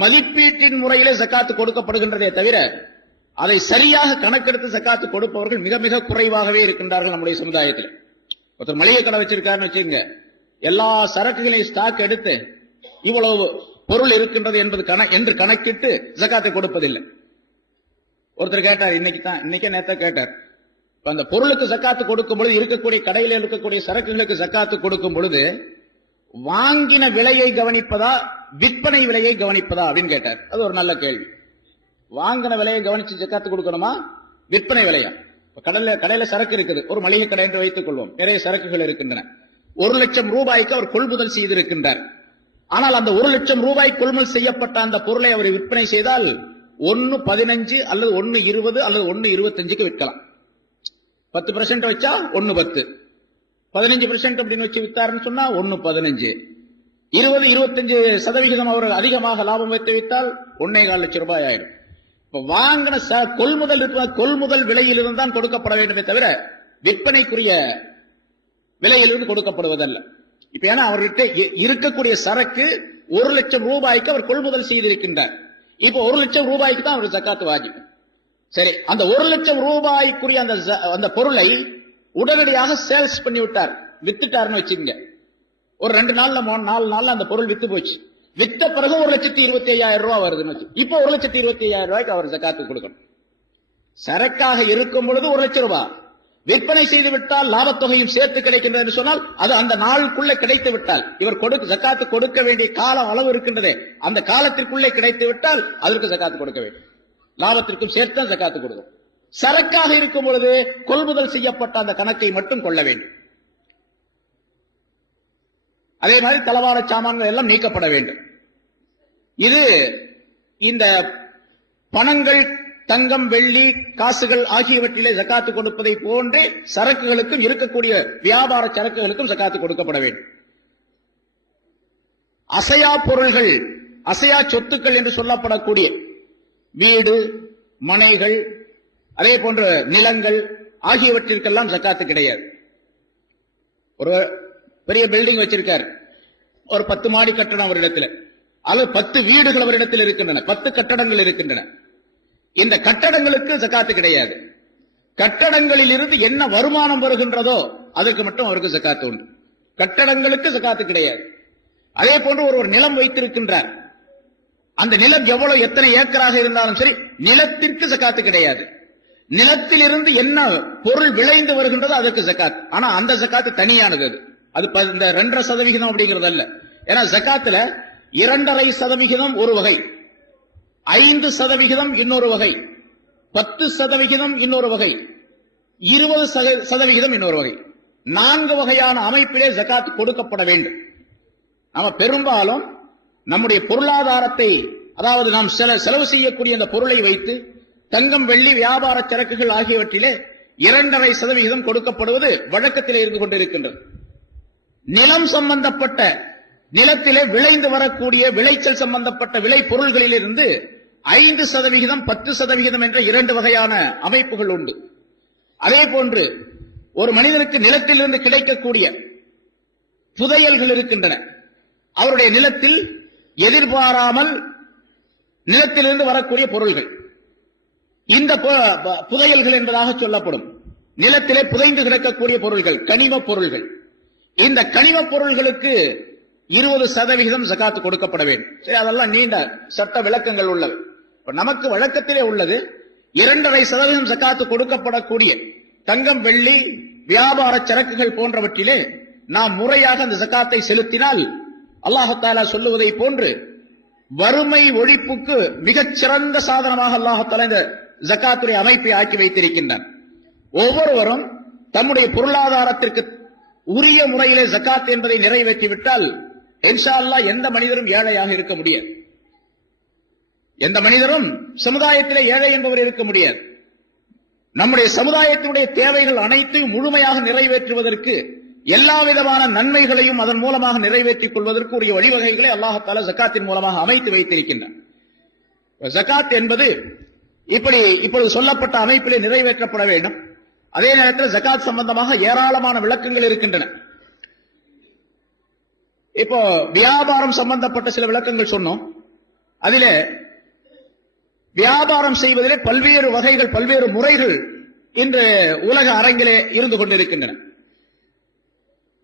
மதிப்பீட்டின் முறையிலே ஜகாத்து கொடுக்கப்படுகின்றதே தவிர அதை சரியாக கணக்கெடுத்து ஜகாத்து கொடுப்பவர்கள் மிக மிக குறைவாகவே இருக்கின்றார்கள் நம்முடைய சமுதாயத்தில். ஒருத்தர் மளிகை கடை வச்சிருக்காருன்னு வச்சுங்க, எல்லா சரக்குகளையும் ஸ்டாக் எடுத்து இவ்வளவு பொருள் இருக்கின்றது என்று கணக்கிட்டு ஜகாத்தை கொடுப்பதில்லை. ஒருத்தர் கேட்டார், இன்னைக்கே நேத்த கேட்டார், அந்த பொருளுக்கு ஜகாத்து கொடுக்கும் பொழுது, இருக்கக்கூடிய கடையில் இருக்கக்கூடிய சரக்குகளுக்கு ஜகாத்து கொடுக்கும் பொழுது வாங்கின விலையை கவனிப்பதா விற்பனை விலையை கவனிப்பதா அப்படின்னு கேட்டார். அது ஒரு நல்ல கேள்வி. வாங்கின விலையை கவனிச்சு ஜகாத்து கொடுக்கணுமா, விற்பனை விலையா? கடையில சரக்கு இருக்குது, ஒரு மளிகை கடை என்று வைத்துக் கொள்வோம், நிறைய சரக்குகள் இருக்கின்றன. 1 லட்சம் ரூபாய்க்கு அவர் கொள்முதல் செய்திருக்கின்றார். ஆனால் அந்த 1 லட்சம் ரூபாய் கொள்முதல் செய்யப்பட்ட அந்த பொருளை அவர் விற்பனை செய்தால் 1.15 அல்லது 1.20 அல்லது 1.25க்கு விற்கலாம். 10% வச்சா 1.10, 15% அப்படின்னு வச்சு வித்தாருன்னு சொன்னா 1.15, 20-25% அவர் அதிகமாக லாபம் வைத்து வித்தால் 1.25 லட்சம் ரூபாய் ஆயிடும். இப்ப வாங்கின கொள்முதல் விலையிலிருந்து தான் கொடுக்கப்பட வேண்டுமே தவிர விற்பனைக்குரிய விலையிலிருந்து கொடுக்கப்படுவதல்ல. இப்ப ஏன்னா அவர்கிட்ட இருக்கக்கூடிய சரக்கு 1 லட்சம் ரூபாய்க்கு அவர் கொள்முதல் செய்திருக்கின்றார். இப்ப 1 லட்சம் ரூபாய்க்கு தான் அவர் ஜகாத்து வாஜிப். சரி, அந்த 1 லட்சம் ரூபாய்க்குரிய அந்த பொருளை உடனடியாக சேல்ஸ் பண்ணி விட்டார், வித்துட்டாருன்னு வச்சுங்க. ஒரு 2 நாள்ல 4 நாள்ல அந்த பொருள் வித்து போச்சு. வித்த பிறகு 1,25,000 ரூபாய் வருதுன்னு வச்சு, இப்போ 1,25,000 ரூபாய்க்கு அவர் ஜகாத்து கொடுக்கணும். சரக்காக இருக்கும் பொழுது 1 லட்சம் ரூபாய், விற்பனை செய்து விட்டால் லாபத்தொகையும் சேர்த்து கிடைக்கின்றது என்று சொன்னால் அது அந்த நாளுக்குள்ள கிடைத்து விட்டால், இவர் ஜகாத்து கொடுக்க வேண்டிய கால அளவு இருக்கின்றதே, அந்த காலத்திற்குள்ளே கிடைத்து விட்டால் அதற்கு ஜகாத்து கொடுக்க வேண்டும். லாபத்திற்கும் சேர்த்து ஜகாத்து கொடுக்கும். சரக்காக இருக்கும் பொழுது கொள்முதல் செய்யப்பட்ட அந்த கணக்கை மட்டும் கொள்ள வேண்டும். அதே மாதிரி தளவாட சாமான்கள் எல்லாம் நீக்கப்பட வேண்டும். இது இந்த பணங்கள், தங்கம், வெள்ளி, காசுகள் ஆகியவற்றிலே ஜகாத்து கொடுப்பதை போன்றே சரக்குகளுக்கும், இருக்கக்கூடிய வியாபார சரக்குகளுக்கும் ஜகாத்து கொடுக்கப்பட வேண்டும். அசையா பொருள்கள், அசையா சொத்துக்கள் என்று சொல்லப்படக்கூடிய வீடு, மனைகள், அதே போன்ற நிலங்கள் ஆகியவற்றிற்கெல்லாம் ஜகாத்து கிடையாது. ஒரு பெரிய பில்டிங் வச்சிருக்கார், ஒரு 10 மாடி கட்டடம் அவரிடத்தில், அல்லது 10 வீடுகள் அவரிடத்தில் இருக்கின்றன, 10 கட்டடங்கள் இருக்கின்றன. இந்த கட்டடங்களுக்கு ஜகாத்து கிடையாது. கட்டடங்களில் இருந்து என்ன வருமானம் வருகின்றதோ அதற்கு மட்டும் அவருக்கு ஜகாத்து உண்டு. கட்டடங்களுக்கு ஜகாத்து கிடையாது. அதே போன்று ஒரு நிலம் வைத்திருக்கின்றார், அந்த நிலம் எவ்வளவு எத்தனை ஏக்கராக இருந்தாலும் சரி, நிலத்திற்கு ஜகாத்து கிடையாது. நிலத்திலிருந்து என்ன பொருள் விளைந்து வருகின்றதோ அதற்கு ஜகாத். ஆனா அந்த ஜகாத்து தனியானது. அது இந்த 2.5% அப்படிங்கிறது அல்ல. ஏன்னா ஜகாத்துல 2.5% ஒரு வகை, 5% இன்னொரு வகை, 10% இன்னொரு வகை, 20% இன்னொரு வகை, 4 வகையான அமைப்பிலே ஜகாத் கொடுக்கப்பட வேண்டும். நாம பெரும்பாலும் நம்முடைய பொருளாதாரத்தை, அதாவது நாம் செலவு செய்யக்கூடிய அந்த பொருளை வைத்து தங்கம், வெள்ளி, வியாபார சரக்குகள் ஆகியவற்றிலே 2.5% கொடுக்கப்படுவது வழக்கத்திலே இருந்து கொண்டிருக்கின்றது. நிலம் சம்பந்தப்பட்ட, நிலத்திலே விளைந்து வரக்கூடிய விளைச்சல் சம்பந்தப்பட்ட விளை பொருள்களிலிருந்து 5%, 10% என்ற 2 வகையான அமைப்புகள் உண்டு. அதே போன்று ஒரு மனிதனுக்கு நிலத்திலிருந்து கிடைக்கக்கூடிய புதையல்கள் இருக்கின்றன. அவருடைய நிலத்தில் எதிர்பாராமல் நிலத்திலிருந்து வரக்கூடிய பொருள்கள், இந்த புதையல்கள் என்பதாக சொல்லப்படும். நிலத்திலே புதைந்து கிடக்கக்கூடிய பொருள்கள், கனிம பொருள்கள். இந்த கனிம பொருள்களுக்கு 20% ஜகாத்து கொடுக்கப்பட வேண்டும். சரி, அதெல்லாம் நீண்ட சட்ட விளக்கங்கள் உள்ளது. நமக்கு வழக்கத்திலே உள்ளது 2.5% ஜகாத்து கொடுக்கப்படக்கூடிய தங்கம், வெள்ளி, வியாபார சரக்குகள் போன்றவற்றிலே நாம் முறையாக அந்த ஜகாத்தை செலுத்தினால் அல்லாஹ் தஆலா சொல்லுவதை போன்று வறுமை ஒழிப்புக்கு மிகச் சிறந்த சாதனமாக அல்லாஹ் தஆலா இந்த ஜகாத்துடைய அமைப்பை ஆக்கி வைத்திருக்கின்றான். ஒவ்வொருவரும் தம்முடைய பொருளாதாரத்திற்கு உரிய முறையிலே ஜகாத் என்பதை நிறைவேற்றிவிட்டால் இன்ஷா அல்லாஹ் எந்த மனிதரும் ஏழையாக இருக்க முடியாது. எந்த மனிதரும் சமுதாயத்திலே ஏழை என்பவர் இருக்க முடியாது. நம்முடைய சமுதாயத்தினுடைய தேவைகள் அனைத்தையும் முழுமையாக நிறைவேற்றுவதற்கு எல்லா விதமான நன்மைகளையும் அதன் மூலமாக நிறைவேற்றிக் கொள்வதற்கு உரிய வழிவகைகளை அல்லாஹ் தஆலா ஜகாத்தின் மூலமாக அமைத்து வைத்திருக்கின்றான். ஜகாத் என்பது இப்பொழுது சொல்லப்பட்ட அமைப்பிலே நிறைவேற்றப்பட வேண்டும். அதே நேரத்தில் ஜகாத் சம்பந்தமாக ஏராளமான விளக்கங்கள் இருக்கின்றன. இப்போ வியாபாரம் சம்பந்தப்பட்ட சில விளக்கங்கள் சொன்னோம். அதிலே வியாபாரம் செய்வதிலே பல்வேறு வகைகள், பல்வேறு முறைகள் இன்று உலக அரங்கிலே இருந்து கொண்டிருக்கின்றன.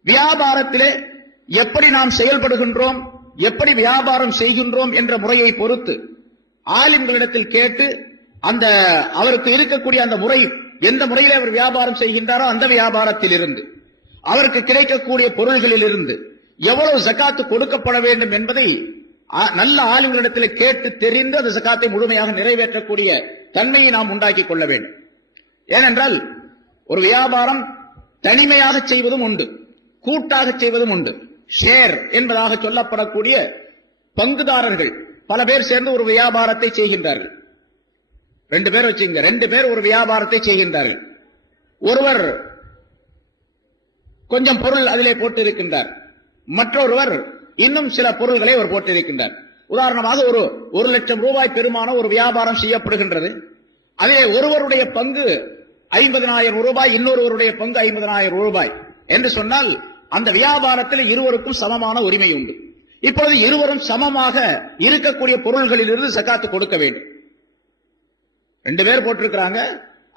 வியாபாரத்திலே எப்படி நாம் செயல்படுகின்றோம், எப்படி வியாபாரம் செய்கின்றோம் என்ற முறையை பொறுத்து ஆலிம்களிடத்தில் கேட்டு அந்த அவருக்கு இருக்கக்கூடிய அந்த முறை, எந்த முறையிலே அவர் வியாபாரம் செய்கின்றாரோ அந்த வியாபாரத்தில் இருந்து அவருக்கு கிடைக்கக்கூடிய பொருள்களில் இருந்து எவ்வளவு ஜகாத்து கொடுக்கப்பட வேண்டும் என்பதை நல்ல ஆளுங்களிடத்தில் கேட்டு தெரிந்து அந்த ஜகாத்தை முழுமையாக நிறைவேற்றக்கூடிய தன்மையை நாம் உண்டாக்கி கொள்ள வேண்டும். ஏனென்றால் ஒரு வியாபாரம் தனிமையாக செய்வதும் உண்டு, கூட்டாக செய்வதும் உண்டு. ஷேர் என்பதாக சொல்லப்படக்கூடிய பங்குதாரர்கள் பல பேர் சேர்ந்து ஒரு வியாபாரத்தை செய்கின்றார்கள். 2 பேர் வச்சுங்க, 2 பேர் ஒரு வியாபாரத்தை செய்கின்றார்கள். ஒருவர் கொஞ்சம் பொருள் அதிலே போட்டு இருக்கின்றார், மற்றொருவர் இன்னும் சில பொருள்களை அவர் போட்டிருக்கின்றார். உதாரணமாக ஒரு 1 லட்சம் ரூபாய் பெருமான ஒரு வியாபாரம் செய்யப்படுகின்றது. அதிலே ஒருவருடைய பங்கு 50,000 ரூபாய், இன்னொருவருடைய பங்கு 50,000 ரூபாய் என்று சொன்னால் அந்த வியாபாரத்தில் இருவருக்கும் சமமான உரிமை உண்டு. இப்பொழுது இருவரும் சமமாக இருக்கக்கூடிய பொருள்களில் இருந்து ஜகாத்து கொடுக்க வேண்டும். 2 பேர் போட்டிருக்கிறாங்க,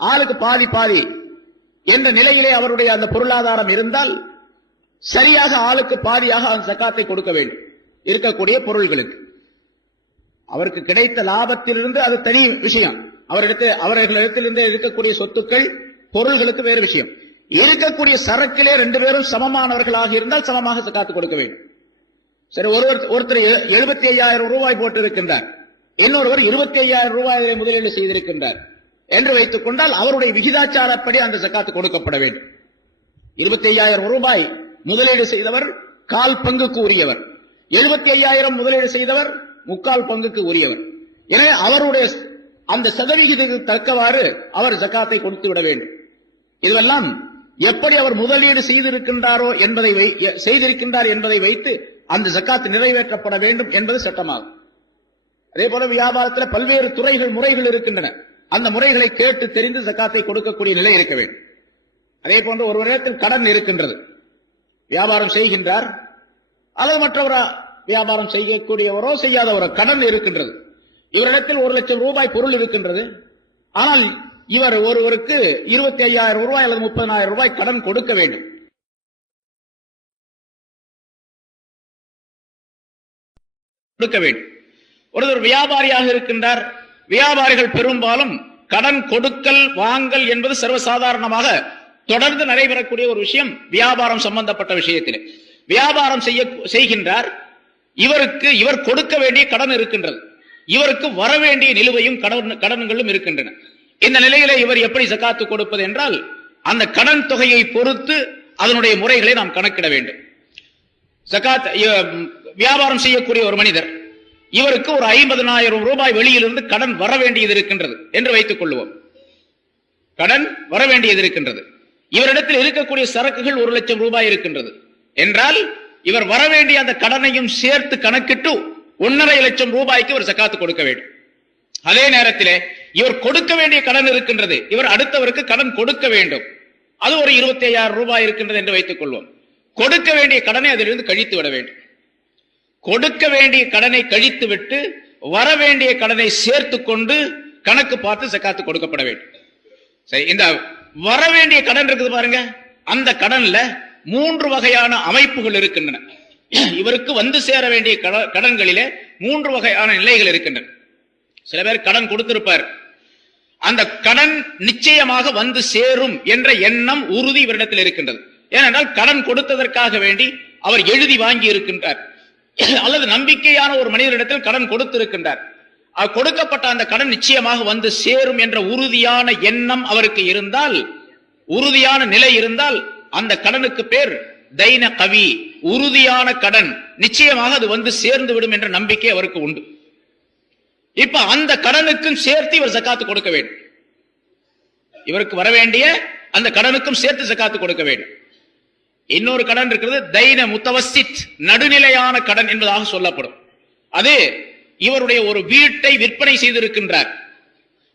ஆளுக்கு பாதி பாதி என்ற நிலையிலே அவருடைய அந்த பொருளாதாரம் இருந்தால் சரியாக ஆளுக்கு பாதியாக அந்த ஜகாத்தை கொடுக்க வேண்டும். இருக்கக்கூடிய பொருள்களுக்கு அவருக்கு கிடைத்த லாபத்திலிருந்து அது தனி விஷயம். அவர்களிடத்திலிருந்து இருக்கக்கூடிய சொத்துக்கள், பொருள்களுக்கு வேறு விஷயம். இருக்கக்கூடிய சரக்கிலே 2 பேரும் சமமானவர்களாக இருந்தால் சமமாக ஜகாத்து கொடுக்க வேண்டும். சரி, ஒருத்தர் 75,000 ரூபாய் போட்டு இருக்கின்றார், இன்னொருவர் 25,000 ரூபாய் முதலீடு செய்திருக்கின்றார் என்று வைத்துக் கொண்டால் அவருடைய விகிதாச்சாரப்படி அந்த ஜகாத்து கொடுக்கப்பட வேண்டும். 25,000 ரூபாய் முதலீடு செய்தவர் 1/4 பங்குக்கு உரியவர், 75,000 முதலீடு செய்தவர் 3/4 பங்குக்கு உரியவர். எனவே அவருடைய அந்த சதவிகிதத்துக்கு தக்கவாறு அவர் ஜகாத்தை கொடுத்து விட வேண்டும். இதுவெல்லாம் எப்படி அவர் முதலீடு செய்திருக்கின்றார் என்பதை வைத்து அந்த ஜகாத் நிறைவேற்றப்பட வேண்டும் என்பது சட்டமாகும். அதே போல வியாபாரத்தில் பல்வேறு துறைகள், முறைகள் இருக்கின்றன. அந்த முறைகளை கேட்டு தெரிந்து ஜகாத்தை கொடுக்கக்கூடிய நிலை இருக்க வேண்டும். அதே போன்று ஒரு இடத்தில் கடன் இருக்கின்றது, வியாபாரம் செய்கின்றார், அல்லது மற்றவரா வியாபாரம் செய்யக்கூடியவரோ செய்யாதவரோ கடன் இருக்கின்றது. இவரிடத்தில் 1 லட்சம் ரூபாய் பொருள் இருக்கின்றது. ஆனால் இவர் ஒருவருக்கு 25,000 ரூபாய் அல்லது 30,000 ரூபாய் கடன் கொடுக்க வேண்டும். ஒருவர் வியாபாரியாக இருக்கின்றார். வியாபாரிகள் பெரும்பாலும் கடன் கொடுக்கல் வாங்கல் என்பது சர்வசாதாரணமாக தொடர்ந்து நடைபெறக்கூடிய ஒரு விஷயம். வியாபாரம் சம்பந்தப்பட்ட விஷயத்தில் வியாபாரம் செய்கின்றார். இவர் கொடுக்க வேண்டிய கடன் இருக்கின்றது, இவருக்கு வர வேண்டிய நிலுவையும் கடன்களும் இருக்கின்றன. இந்த நிலையில இவர் எப்படி ஜகாத்து கொடுப்பது என்றால் அந்த கடன் தொகையை பொறுத்து அதனுடைய முறைகளை நாம் கணக்கிட வேண்டும். ஜகாத் வியாபாரம் செய்யக்கூடிய ஒரு மனிதர், இவருக்கு ஒரு 50,000 ரூபாய் வெளியிலிருந்து கடன் வர வேண்டியது இருக்கின்றது என்று வைத்துக் கொள்வோம். கடன் வர வேண்டியது இருக்கின்றது. இவரிடத்தில் இருக்கக்கூடிய சரக்குகள் 1 லட்சம் ரூபாய் இருக்கின்றது என்றால் இவர் வர வேண்டிய அந்த கடனையும் சேர்த்து கணக்கிட்டு 1.5 லட்சம் ரூபாய்க்கு ஒரு ஜகாத்து கொடுக்க வேண்டும். அதே நேரத்திலே இவர் கொடுக்க வேண்டிய கடன் இருக்கின்றது, இவர் அடுத்தவருக்கு கடன் கொடுக்க வேண்டும், அது ஒரு 25,000 ரூபாய் இருக்கின்றது என்று வைத்துக் கொள்வோம். கொடுக்க வேண்டிய கடனை அதிலிருந்து கழித்து விட வேண்டும். கொடுக்க வேண்டிய கடனை கழித்து விட்டு வர வேண்டிய கடனை சேர்த்து கொண்டு கணக்கு பார்த்து ஜகாத்து கொடுக்கப்பட வேண்டும். சரி, இந்த வர வேண்டிய கடன் இருக்குது பாருங்க, அந்த கடன்ல 3 வகையான அமைப்புகள் இருக்கின்றன. இவருக்கு வந்து சேர வேண்டிய கடன்களிலே 3 வகையான நிலைகள் இருக்கின்றன. சில பேர் கடன் கொடுத்திருப்பார், அந்த கடன் நிச்சயமாக வந்து சேரும் என்ற எண்ணம் உறுதி இவரிடத்தில் இருக்கின்றது. ஏனென்றால் கடன் கொடுத்ததற்காக வேண்டி அவர் எழுதி வாங்கி இருக்கின்றார், அல்லது நம்பிக்கையான ஒரு மனிதரிடத்தில் கடன் கொடுத்திருக்கின்றார். கொடுக்கப்பட்ட அந்த கடன் நிச்சயமாக வந்து சேரும் என்ற உறுதியான எண்ணம் அவருக்கு இருந்தால், உறுதியான நிலை இருந்தால், அந்த கடனுக்கு பேர் தைன கவி, உறுதியான கடன், நிச்சயமாக அது வந்து சேர்ந்து விடும் என்ற நம்பிக்கை அவருக்கு உண்டு. இப்ப அந்த கடனுக்கும் சேர்த்து இவர் ஜக்காத்து கொடுக்க வேண்டும். இவருக்கு வர வேண்டிய அந்த கடனுக்கும் சேர்த்து ஜக்காத்து கொடுக்க வேண்டும். இன்னொரு கடன் இருக்கிறது, தைன முத்தவசித், நடுநிலையான கடன் என்பதாக சொல்லப்படும். அது இவருடைய ஒரு வீட்டை விற்பனை செய்திருக்கின்றார்,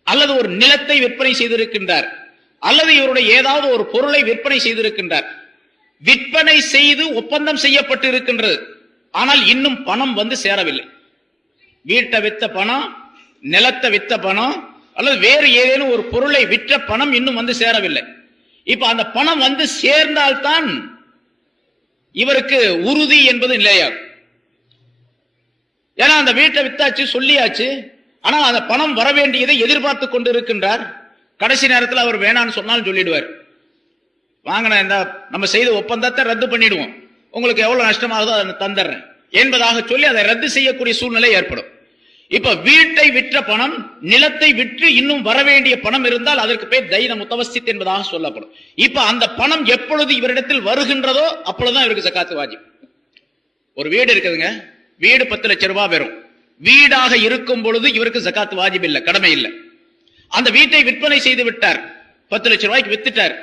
அல்லது ஒரு நிலத்தை விற்பனை செய்திருக்கின்றார், அல்லது இவருடைய ஏதாவது ஒரு பொருளை விற்பனை செய்திருக்கின்றார். விற்பனை செய்து ஒப்பந்தம் செய்யப்பட்டு இருக்கின்றது, ஆனால் இன்னும் பணம் வந்து சேரவில்லை. வீட்டை வித்த பணம், நிலத்தை வித்த பணம், அல்லது வேறு ஏதேனும் ஒரு பொருளை விற்ற பணம் இன்னும் வந்து சேரவில்லை. இப்ப அந்த பணம் வந்து சேர்ந்தால்தான் இவருக்கு உறுதி என்பது நிலையாகும். ஏன்னா அந்த வீட்டை வித்தாச்சு, சொல்லியாச்சு, ஆனால் அந்த பணம் வர வேண்டியதை எதிர்பார்த்து கொண்டு இருக்கின்றார். கடைசி நேரத்தில் அவர் வேணான்னு சொன்னாலும் சொல்லிடுவார், வாங்கின இந்த நம்ம செய்த ஒப்பந்தத்தை ரத்து பண்ணிடுவோம், உங்களுக்கு எவ்வளவு நஷ்டமாகுதோ அதை தந்துடுறேன் என்பதாக சொல்லி அதை ரத்து செய்யக்கூடிய சூழ்நிலை ஏற்படும். இப்ப வீட்டை விற்ற பணம், நிலத்தை விற்று இன்னும் வர வேண்டிய பணம் இருந்தால் அதற்கு பேர் தைன முத்தவசித் என்பதாக சொல்லப்படும். இப்ப அந்த பணம் எப்பொழுது இவரிடத்தில் வருகின்றதோ அப்பொழுதுதான் இவருக்கு ஜக்காத்து வாஜிப். ஒரு வீடு இருக்குதுங்க, வீடு 10 லட்சம் ரூபாய் வரும். வீடாக இருக்கும் பொழுது இவருக்கு ஜக்காத்து வாஜிப் இல்லை, கடமை இல்லை. அந்த வீட்டை விற்பனை செய்து விட்டார், 10 லட்சம் ரூபாய்க்கு வித்துட்டார்.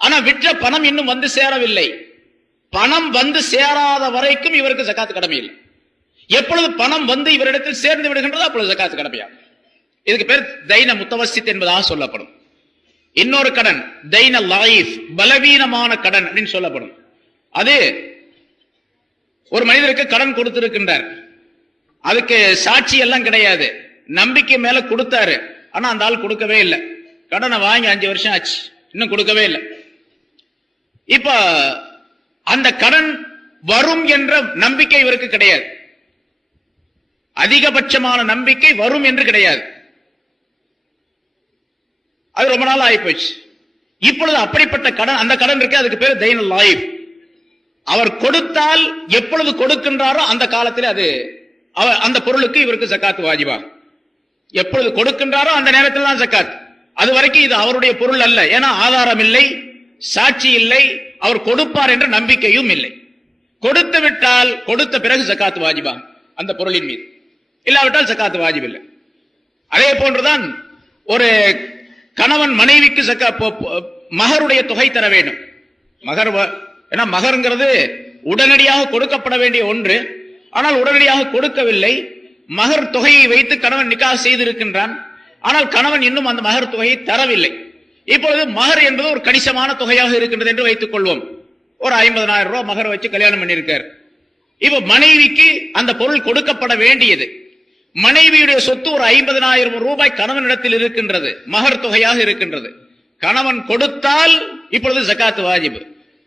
ஆனா விற்ற பணம் இன்னும் வந்து சேரவில்லை. பணம் வந்து சேராத வரைக்கும் இவருக்கு ஜக்காத்து கடமை இல்லை. எப்பொழுது பணம் வந்து இவரிடத்தில் சேர்ந்து விடுகின்றதோ அப்பொழுது ஜக்காத்து கடமையா. இதுக்கு பேர் தைன முத்தவசித் என்பதாக சொல்லப்படும். இன்னொரு கடன் தைன லாயிஃப், பலவீனமான கடன் அப்படின்னு சொல்லப்படும். அது ஒரு மனிதருக்கு கடன் கொடுத்திருக்கின்றார், அதுக்கு சாட்சி எல்லாம் கிடையாது, நம்பிக்கை மேல கொடுத்தாரு, ஆனா அந்த ஆள் கொடுக்கவே இல்லை. கடனை வாங்கி 5 வருஷம் ஆச்சு, இன்னும் கொடுக்கவே இல்லை. இப்ப அந்த கடன் வரும் என்ற நம்பிக்கை இவருக்கு கிடையாது, அதிகபட்சமான நம்பிக்கை வரும் என்று கிடையாது. அது ரொம்ப நாள் ஆகி போச்சு. இப்பொழுது அப்படிப்பட்ட கடன், அந்த கடன் இருக்கு, அதுக்கு பேர் தைன லாயிஃப். அவர் கொடுத்தால் எப்பொழுது கொடுக்கின்றாரோ அந்த காலத்தில் அது அந்த பொருளுக்கு இவருக்கு ஜக்காத்து வாஜிபா. எப்பொழுது கொடுக்கின்றாரோ அந்த நேரத்தில் தான் ஜக்காத். அது வரைக்கும் இது அவருடைய பொருள் அல்ல, ஏன்னா ஆதாரம் இல்லை, சாட்சி இல்லை, அவர் கொடுப்பார் என்ற நம்பிக்கையும் இல்லை. கொடுத்து விட்டால் கொடுத்த பிறகு ஜக்காத்து வாஜிபா அந்த பொருளின் மீது, இல்லாவிட்டால் ஜக்காத்து வாஜிப் இல்லை. அதே போன்றுதான் ஒரு கணவன் மனைவிக்கு மகருடைய தொகை தர வேண்டும். மகர், ஏன்னா மகருங்கிறது உடனடியாக கொடுக்கப்பட வேண்டிய ஒன்று, ஆனால் உடனடியாக கொடுக்கவில்லை. மகர் தொகையை வைத்து கணவன் நிக்காஹ் செய்திருக்கின்றான், ஆனால் கணவன் இன்னும் அந்த மகர் தொகையை தரவில்லை. இப்பொழுது மகர் என்பது ஒரு கணிசமான தொகையாக இருக்கின்றது என்று வைத்துக் கொள்வோம். ஒரு 50,000 ரூபாய் மகர் வச்சு கல்யாணம் பண்ணியிருக்கார். இப்ப மனைவிக்கு அந்த பொருள் கொடுக்கப்பட வேண்டியது. மனைவியுடைய சொத்து ஒரு 50,000 ரூபாய் கணவனிடத்தில் இருக்கின்றது, மகர் தொகையாக இருக்கின்றது. கணவன் கொடுத்தால் இப்பொழுது ஜக்காத்து வாஜிப்.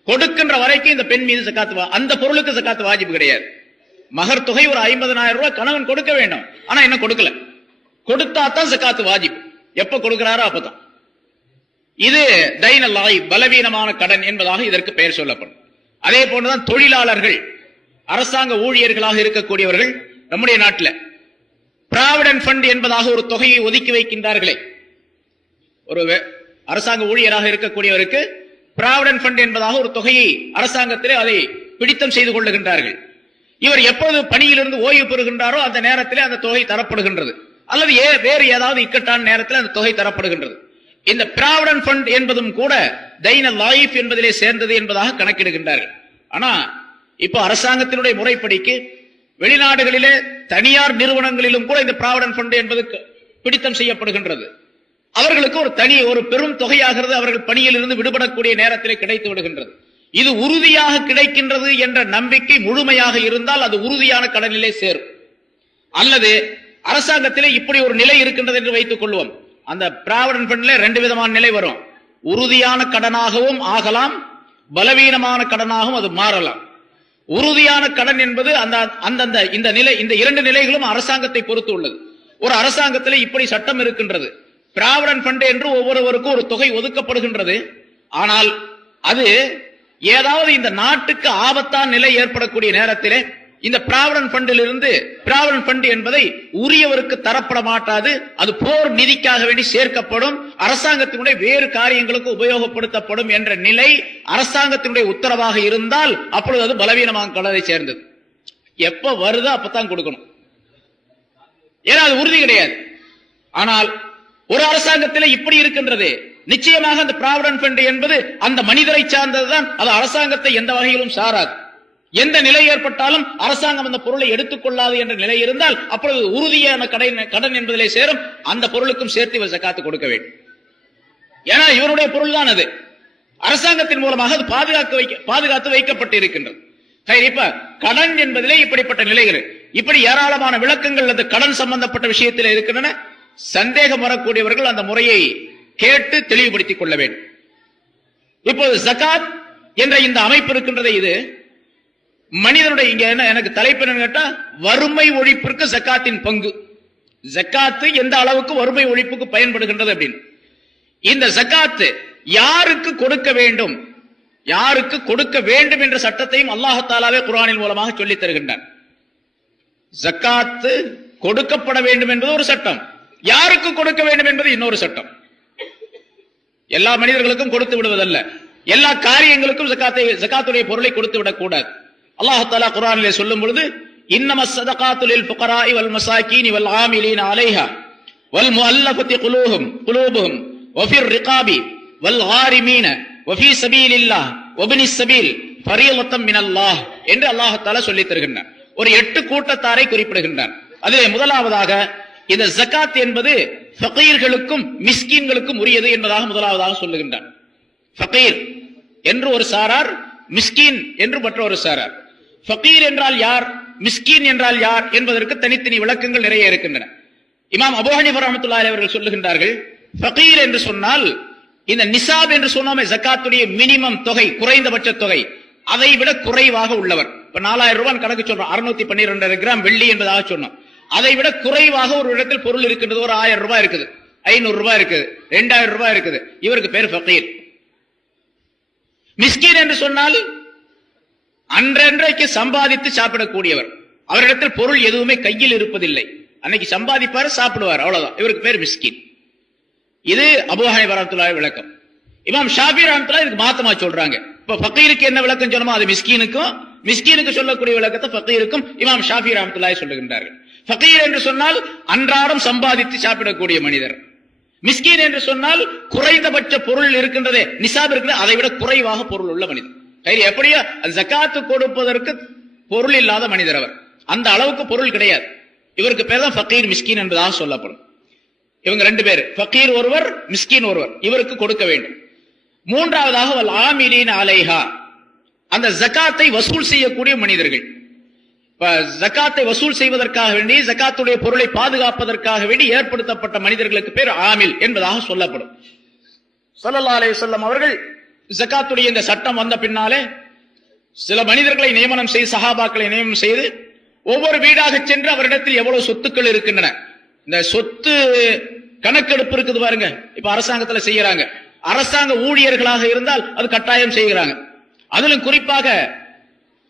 கொடுக்கின்ற வரைக்கும் இந்த பெண் மீது ஜக்காத்து, அந்த பொருளுக்கு ஜக்காத்து வாஜிப் கிடையாது. மகர் தொகை ஒரு 50,000 ரூபாய் கணவன் கொடுக்க வேண்டும், ஆனா என்ன கொடுக்கல. கொடுத்தாத்தான் ஜக்காத்து வாஜிப். எப்ப கொடுக்கிறாரோ அப்பதான். இது தைன லாயிஃப், பலவீனமான கடன் என்பதாக இதற்கு பெயர் சொல்லப்படும். அதே போன்றுதான் தொழிலாளர்கள், அரசாங்க ஊழியர்களாக இருக்கக்கூடியவர்கள் நம்முடைய நாட்டில் பிராவிடன்ட் ஃபண்ட் என்பதாக ஒரு தொகையை ஒதுக்கி வைக்கின்றார்களே. ஒரு அரசாங்க ஊழியராக இருக்கக்கூடியவருக்கு பிராவிடன்ட் ஃபண்ட் என்பதாக ஒரு தொகையை அரசாங்கத்திலே அதை பிடித்தம் செய்து கொள்ளுகின்றார்கள். இவர் எப்பொழுது பணியிலிருந்து ஓய்வு பெறுகின்றாரோ அந்த நேரத்திலே அந்த தொகை தரப்படுகின்றது, அல்லது வேறு ஏதாவது இக்கட்டான நேரத்தில் அந்த தொகை தரப்படுகின்றது. இந்த பிராவிடன்ட் ஃபண்ட் என்பதும் கூட தைன லாயிஃப் என்பதிலே சேர்ந்தது என்பதாக கணக்கிடுகின்றார்கள். ஆனா இப்ப அரசாங்கத்தினுடைய முறைப்படிக்கு வெளிநாடுகளிலே தனியார் நிறுவனங்களிலும் கூட இந்த பிராவிடன்ட் ஃபண்ட் என்பது பிடித்தம் செய்யப்படுகின்றது. அவர்களுக்கு ஒரு பெரும் தொகையாகிறது, அவர்கள் பணியில் இருந்து விடுபடக்கூடிய நேரத்திலே கிடைத்து விடுகின்றது. இது உறுதியாக கிடைக்கின்றது என்ற நம்பிக்கை முழுமையாக இருந்தால் அது உறுதியான கடனிலே சேரும். அல்லது அரசாங்கத்திலே இப்படி ஒரு நிலை இருக்கின்றது என்று வைத்துக் கொள்வோம். அந்த பிராவிடன்ட் ஃபண்ட்ல 2 விதமான நிலை வரும். உறுதியான கடனாகவும் ஆகலாம், பலவீனமான கடனாகவும் அது மாறலாம். உறுதியான கடன் என்பது அந்தந்த இந்த இரண்டு நிலைகளும் அரசாங்கத்தை பொறுத்து உள்ளது. ஒரு அரசாங்கத்தில் இப்படி சட்டம் இருக்கின்றது. பிராவிடன்ட் ஃபண்ட் என்று ஒவ்வொருவருக்கும் ஒரு தொகை ஒதுக்கப்படுகின்றது. ஆனால் அது ஏதாவது இந்த நாட்டுக்கு ஆபத்தான நிலை ஏற்படக்கூடிய நேரத்திலே இந்த பிராவிடன்ட் ஃபண்டில் இருந்து பிராவிடன்ட் ஃபண்ட் என்பதை உரியவருக்கு தரப்பட மாட்டாது. அது போர் நிதிக்காக வேண்டி சேர்க்கப்படும், அரசாங்கத்தினுடைய வேறு காரியங்களுக்கு உபயோகப்படுத்தப்படும் என்ற நிலை அரசாங்கத்தினுடைய உத்தரவாக இருந்தால் அப்பொழுது அது பலவீனமாக கடனை சேர்ந்தது. எப்ப வருதோ அப்பதான் கொடுக்கணும், ஏன்னா அது உறுதி கிடையாது. ஆனால் ஒரு அரசாங்கத்தில் இப்படி இருக்கின்றது. நிச்சயமாக அந்த பிராவிடன்ட் ஃபண்ட் என்பது அந்த மனிதரை சார்ந்ததுதான். அது அரசாங்கத்தை எந்த வகையிலும் சாராது. எந்த நிலை ஏற்பட்டாலும் அரசாங்கம் அந்த பொருளை எடுத்துக்கொள்ளாது என்ற நிலை இருந்தால் அப்பொழுது உறுதியான கடன் என்பதிலே சேரும். அந்த பொருளுக்கும் சேர்த்து இவர் ஜகாத்து கொடுக்க வேண்டும். ஏன்னா இவருடைய பொருள் தான் அது. அரசாங்கத்தின் மூலமாக அது பாதுகாத்து வைக்கப்பட்டு இருக்கின்றது. இப்ப கடன் என்பதிலே இப்படிப்பட்ட நிலைகள், இப்படி ஏராளமான விளக்கங்கள் அந்த கடன் சம்பந்தப்பட்ட விஷயத்தில் இருக்கின்றன. சந்தேகம் வரக்கூடியவர்கள் அந்த முறையை கேட்டு தெளிவுபடுத்திக் கொள்ள வேண்டும். இப்போது ஜகாத் என்ற இந்த அமைப்பு இருக்கின்றது. இது மனிதனுடைய இங்க என்ன எனக்கு தலைப்பு என்ன கேட்டா, வறுமை ஒழிப்பிற்கு ஜக்காத்தின் பங்கு. ஜக்காத்து எந்த அளவுக்கு வறுமை ஒழிப்புக்கு பயன்படுகின்றது அப்படின்னு. இந்த ஜக்காத்து யாருக்கு கொடுக்க வேண்டும், யாருக்கு கொடுக்க வேண்டும் என்ற சட்டத்தையும் அல்லாஹ் தஆலாவே குர்ஆனின் மூலமாக சொல்லித் தருகின்றான். ஜக்காத்து கொடுக்கப்பட வேண்டும் என்பது ஒரு சட்டம், யாருக்கு கொடுக்க வேண்டும் என்பது இன்னொரு சட்டம். எல்லா மனிதர்களுக்கும் கொடுத்து விடுவதல்ல, எல்லா காரியங்களுக்கும் ஜக்காத்துடைய பொருளை கொடுத்து விடக்கூடாது. அல்லாஹ் தஆலா குர்ஆனிலே சொல்லும் பொழுது, இன்னமஸ் ஸதகாத்து லில் ஃபுகராஇ வல் மசாகீனி வல் ஆமிலீன அலைஹா வல் முஅல்லஃபதி குலூபுஹும் வஃபிர் ரிகாபி வல் காரிமீன வஃபீ ஸபீலில்லாஹ் வப்னிஸ் ஸபீல் ஃபரீலத்தம் மினல்லாஹ் என்று அல்லாஹ் தஆலா சொல்லித் தருகின்றான். ஒரு 8 கூட்டத்தாரை குறிப்பிடுகின்றான். அதிலே முதலாவதாக இந்த ஜகாத் என்பது ஃபகீர்களுக்கும் மிஸ்கீன்களுக்கும் உரியது என்பதாக முதலாவதாக சொல்லுகின்றான். ஃபகீர் என்று ஒரு சாரார், மிஸ்கீன் என்று மற்றொரு சாரார். ஃபகீர் என்றால் யார், மிஸ்கீன் என்றால் யார் என்பதற்கு தனித்தனி விளக்கங்கள் நிறைய இருக்கின்றன. இமாம் அபூ ஹனீஃபா ரஹ்மத்துல்லாஹி அலைஹி அவர்கள் சொல்லுகின்றார்கள், ஃபகீர் என்று சொன்னால் இந்த நிசாப் என்று சொன்னோமே ஜகாத்துடைய மினிமம் தொகை, குறைந்தபட்ச தொகை, அதை விட குறைவாக உள்ளவர். இப்ப 4000 ரூபாய் கணக்கு சொல்றோம், 612 கிராம் வெள்ளி என்பதாக சொன்னோம். அதை விட குறைவாக ஒரு இடத்தில் பொருள் இருக்கின்றது. ஒரு 1000 ரூபாய் இருக்குது, 500 ரூபாய் இருக்குது, 2000 ரூபாய் இருக்குது, இவருக்கு பேர் ஃபகீர். மிஸ்கீன் என்று சொன்னால் அன்றன்றைக்கு சம்பாதித்து சாப்பிடக்கூடியவர். அவரிடத்தில் பொருள் எதுவுமே கையில் இருப்பதில்லை, அன்னைக்கு சம்பாதிப்பார் சாப்பிடுவார், அவ்வளவுதான். இவருக்கு பேர் மிஸ்கீன். இது அபூ ஹனீஃபா ரஹ்மத்துல்லாஹி விளக்கம். இமாம் ஷாஃபி ரஹ்மத்துல்லாஹி இதுக்கு மாத்தமா சொல்றாங்க. இப்ப ஃபகீருக்கு என்ன விளக்கம் சொன்னோமோ அது மிஸ்கீனுக்கும், மிஸ்கீனுக்கு சொல்லக்கூடிய விளக்கத்தை ஃபகீருக்கும் இமாம் ஷாஃபி ரஹ்மத்துல்லாஹி சொல்லுகின்றார்கள். ஃபகீர் என்று சொன்னால் அன்றாடம் சம்பாதித்து சாப்பிடக்கூடிய மனிதர். மிஸ்கீன் என்று சொன்னால் குறைந்தபட்ச பொருள் இருக்கின்றதே, நிசாப் இருக்கிறது, அதை விட குறைவாக பொருள் உள்ள மனிதர். எப்படியா ஜகாத்து கொடுப்பதற்கு பொருள் இல்லாத மனிதர் அவர், அந்த அளவுக்கு பொருள் கிடையாது. இவருக்கு பேர் தான் ஃபகீர் மிஸ்கீன் என்பதாக சொல்லப்படும். இவங்க 2 பேர், ஃபகீர் ஒருவர், மிஸ்கீன் ஒருவர், இவருக்கு கொடுக்க வேண்டும். மூன்றாவதாக வல் ஆமிலீன அலைஹா, அந்த ஜகாத்தை வசூல் செய்யக்கூடிய மனிதர்கள். ஜகாத்தை வசூல் செய்வதற்காக வேண்டி, ஜகாத்துடைய பொருளை பாதுகாப்பதற்காக வேண்டி ஏற்படுத்தப்பட்ட மனிதர்களுக்கு பேர் ஆமில் என்பதாக சொல்லப்படும். ஸல்லல்லாஹு அலைஹி வஸல்லம் அவர்கள் ஜகாத்துடைய இந்த சட்டம் வந்த பின்னாலே சில மனிதர்களை நியமனம் செய்து, சஹாபாக்களை நியமனம் செய்து, ஒவ்வொரு வீடாக சென்று அவரிடத்தில் எவ்வளவு சொத்துக்கள் இருக்கின்றன, இந்த சொத்து கணக்கெடுப்பு இருக்குது பாருங்க. இப்ப அரசாங்கத்துல செய்யறாங்க, அரசாங்க ஊழியர்களாக இருந்தால் அது கட்டாயம் செய்கிறாங்க. அதிலும் குறிப்பாக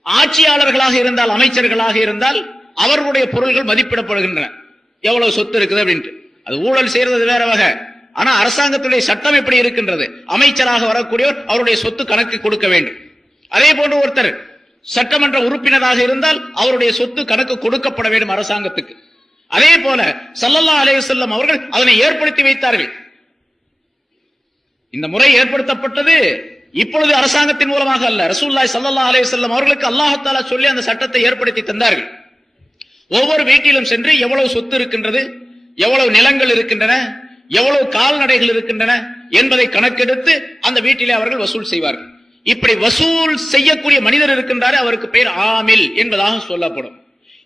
ஆட்சியாளர்களாக இருந்தால், அமைச்சர்களாக இருந்தால் அவர்களுடைய பொருள்கள் மதிப்பிடப்படுகின்றன, எவ்வளவு சொத்து இருக்குது அப்படின்ட்டு. அது ஊழல் செய்யறது வேற வகை. ஆனா அரசாங்கத்துடைய சட்டம் எப்படி இருக்கின்றது, அமைச்சராக வரக்கூடியவர் அவருடைய சொத்து கணக்கு கொடுக்க வேண்டும். அதே போன்று ஒருத்தர் சட்டமன்ற உறுப்பினராக இருந்தால் அவருடைய சொத்து கணக்கு கொடுக்கப்பட வேண்டும் அரசாங்கத்துக்கு. அதே போல ஸல்லல்லாஹு அலைஹி வஸல்லம் அவர்கள் அதனை ஏற்படுத்தி வைத்தார்கள். இந்த முறை ஏற்படுத்தப்பட்டது இப்பொழுது அரசாங்கத்தின் மூலமாக அல்ல, ரசூலுல்லாஹி ஸல்லல்லாஹு அலைஹி வஸல்லம் அவர்களுக்கு அல்லாஹ் தஆலா சொல்லி அந்த சட்டத்தை ஏற்படுத்தி தந்தார்கள். ஒவ்வொரு வீட்டிலும் சென்று எவ்வளவு சொத்து இருக்கின்றது, எவ்வளவு நிலங்கள் இருக்கின்றன, எவ்வளவு கால்நடைகள் இருக்கின்றன என்பதை கணக்கெடுத்து அந்த வீட்டிலே அவர்கள் வசூல் செய்வார்கள். இப்படி வசூல் செய்யக்கூடிய மனிதர் இருக்கின்றாரே அவருக்கு பெயர் ஆமில் என்பதாக சொல்லப்படும்.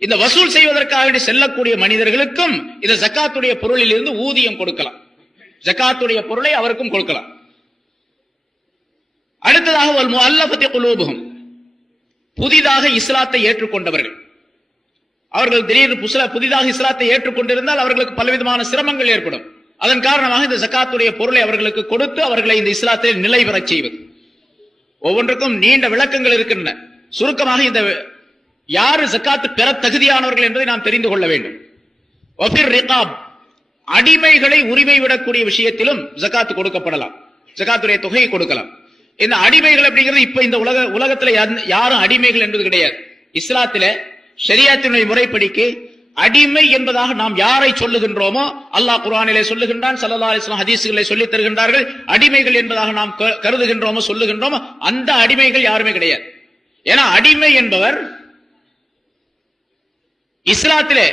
இந்த வசூல் செய்வதற்காக செல்லக்கூடிய மனிதர்களுக்கும் இந்த ஜகாத்துடைய பொருளில் இருந்து ஊதியம் கொடுக்கலாம், ஜகாத்துடைய பொருளை அவருக்கும் கொடுக்கலாம். அடுத்ததாக வல் முஅல்லஃபதி குலூபுஹும், புதிதாக இஸ்லாத்தை ஏற்றுக்கொண்டவர்கள். அவர்கள் திடீர்னு புதிதாக இஸ்லாத்தை ஏற்றுக்கொண்டிருந்தால் அவர்களுக்கு பலவிதமான சிரமங்கள் ஏற்படும். அதன் காரணமாக இந்த ஜகாத்துடைய பொருளை அவர்களுக்கு கொடுத்து அவர்களை இந்த இஸ்லாத்தில் நிலை பெறச் செய்வது. ஒவ்வொன்றுக்கும் நீண்ட விளக்கங்கள் இருக்கின்றன. சுருக்கமாக இந்த யாரு ஜகாத்து பெற தகுதியானவர்கள் என்பதை நாம் தெரிந்து கொள்ள வேண்டும். அடிமைகளை உரிமை விடக்கூடிய விஷயத்திலும் ஜகாத்து கொடுக்கப்படலாம், ஜகாத்துடைய தொகையை கொடுக்கலாம். இந்த அடிமைகள் அப்படிங்கிறது இப்ப இந்த உலகத்துல யாரும் அடிமைகள் என்பது கிடையாது. இஸ்லாத்தில ஷரியத்தினுடைய முறைப்படிக்கு அடிமை என்பதாக நாம் யாரை சொல்லுகின்றோமோ, அல்லாஹ் குர்ஆனிலே சொல்லுகின்றான், ஸல்லல்லாஹு அலைஹி வஸல்லம் ஹதீஸ்களிலே சொல்லித் தருகின்றார்கள். அடிமைகள் என்பதாக நாம் கருதுகின்றோமோ சொல்லுகின்றோமோ அந்த அடிமைகள் யாருமே கிடையாது. ஏன்னா அடிமை என்பவர் இஸ்லாத்திலே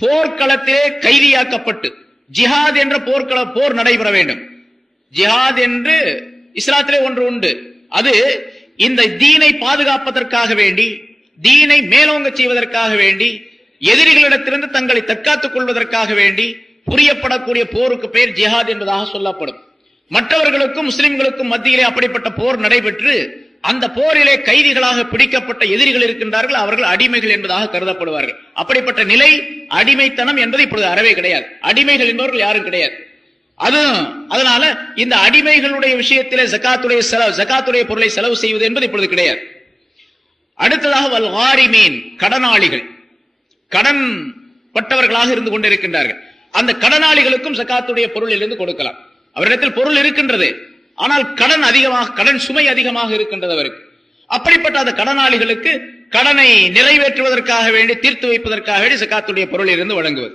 போர்க்களத்திலே கைதியாக்கப்பட்டு ஜிஹாத் என்ற போர் நடைபெற வேண்டும். ஜிஹாத் என்று இஸ்லாத்திலே ஒன்று உண்டு. அது இந்த தீனை பாதுகாப்பதற்காக வேண்டி, தீனை மேலோங்க செய்வதற்காக வேண்டி, எதிரிகளிடத்திலிருந்து தங்களை தற்காத்துக் கொள்வதற்காக வேண்டி புரியப்படக்கூடிய போருக்கு பெயர் ஜிஹாத் என்பதாக சொல்லப்படும். மற்றவர்களுக்கும் முஸ்லிம்களுக்கும் மத்தியிலே அப்படிப்பட்ட போர் நடைபெற்று அந்த போரிலே கைதிகளாக பிடிக்கப்பட்ட எதிரிகள் இருக்கின்றார்கள், அவர்கள் அடிமைகள் என்பதாக கருதப்படுவார்கள். அப்படிப்பட்ட நிலை, அடிமைத்தனம் என்பது இப்பொழுது அறவே கிடையாது. அடிமைகள் என்பவர்கள் யாரும் கிடையாது. அதனால இந்த அடிமைகளுடைய விஷயத்திலே ஜகாத்துடைய பொருளை செலவு செய்வது என்பது இப்பொழுது கிடையாது. அடுத்ததாக வல் வாரிமீன், கடனாளிகள், கடன் பட்டவர்களாக இருந்து கொண்டிருக்கின்றார்கள். அந்த கடனாளிகளுக்கும் ஜகாத்துடைய பொருளில் இருந்து கொடுக்கலாம். அவரிடத்தில் பொருள் இருக்கின்றது, ஆனால் கடன் சுமை அதிகமாக இருக்கின்றது அவருக்கு. அப்படிப்பட்ட அந்த கடனாளிகளுக்கு கடனை நிறைவேற்றுவதற்காக வேண்டி, தீர்த்து வைப்பதற்காக வேண்டி ஜகாத்துடைய பொருளில் இருந்து வழங்குவது.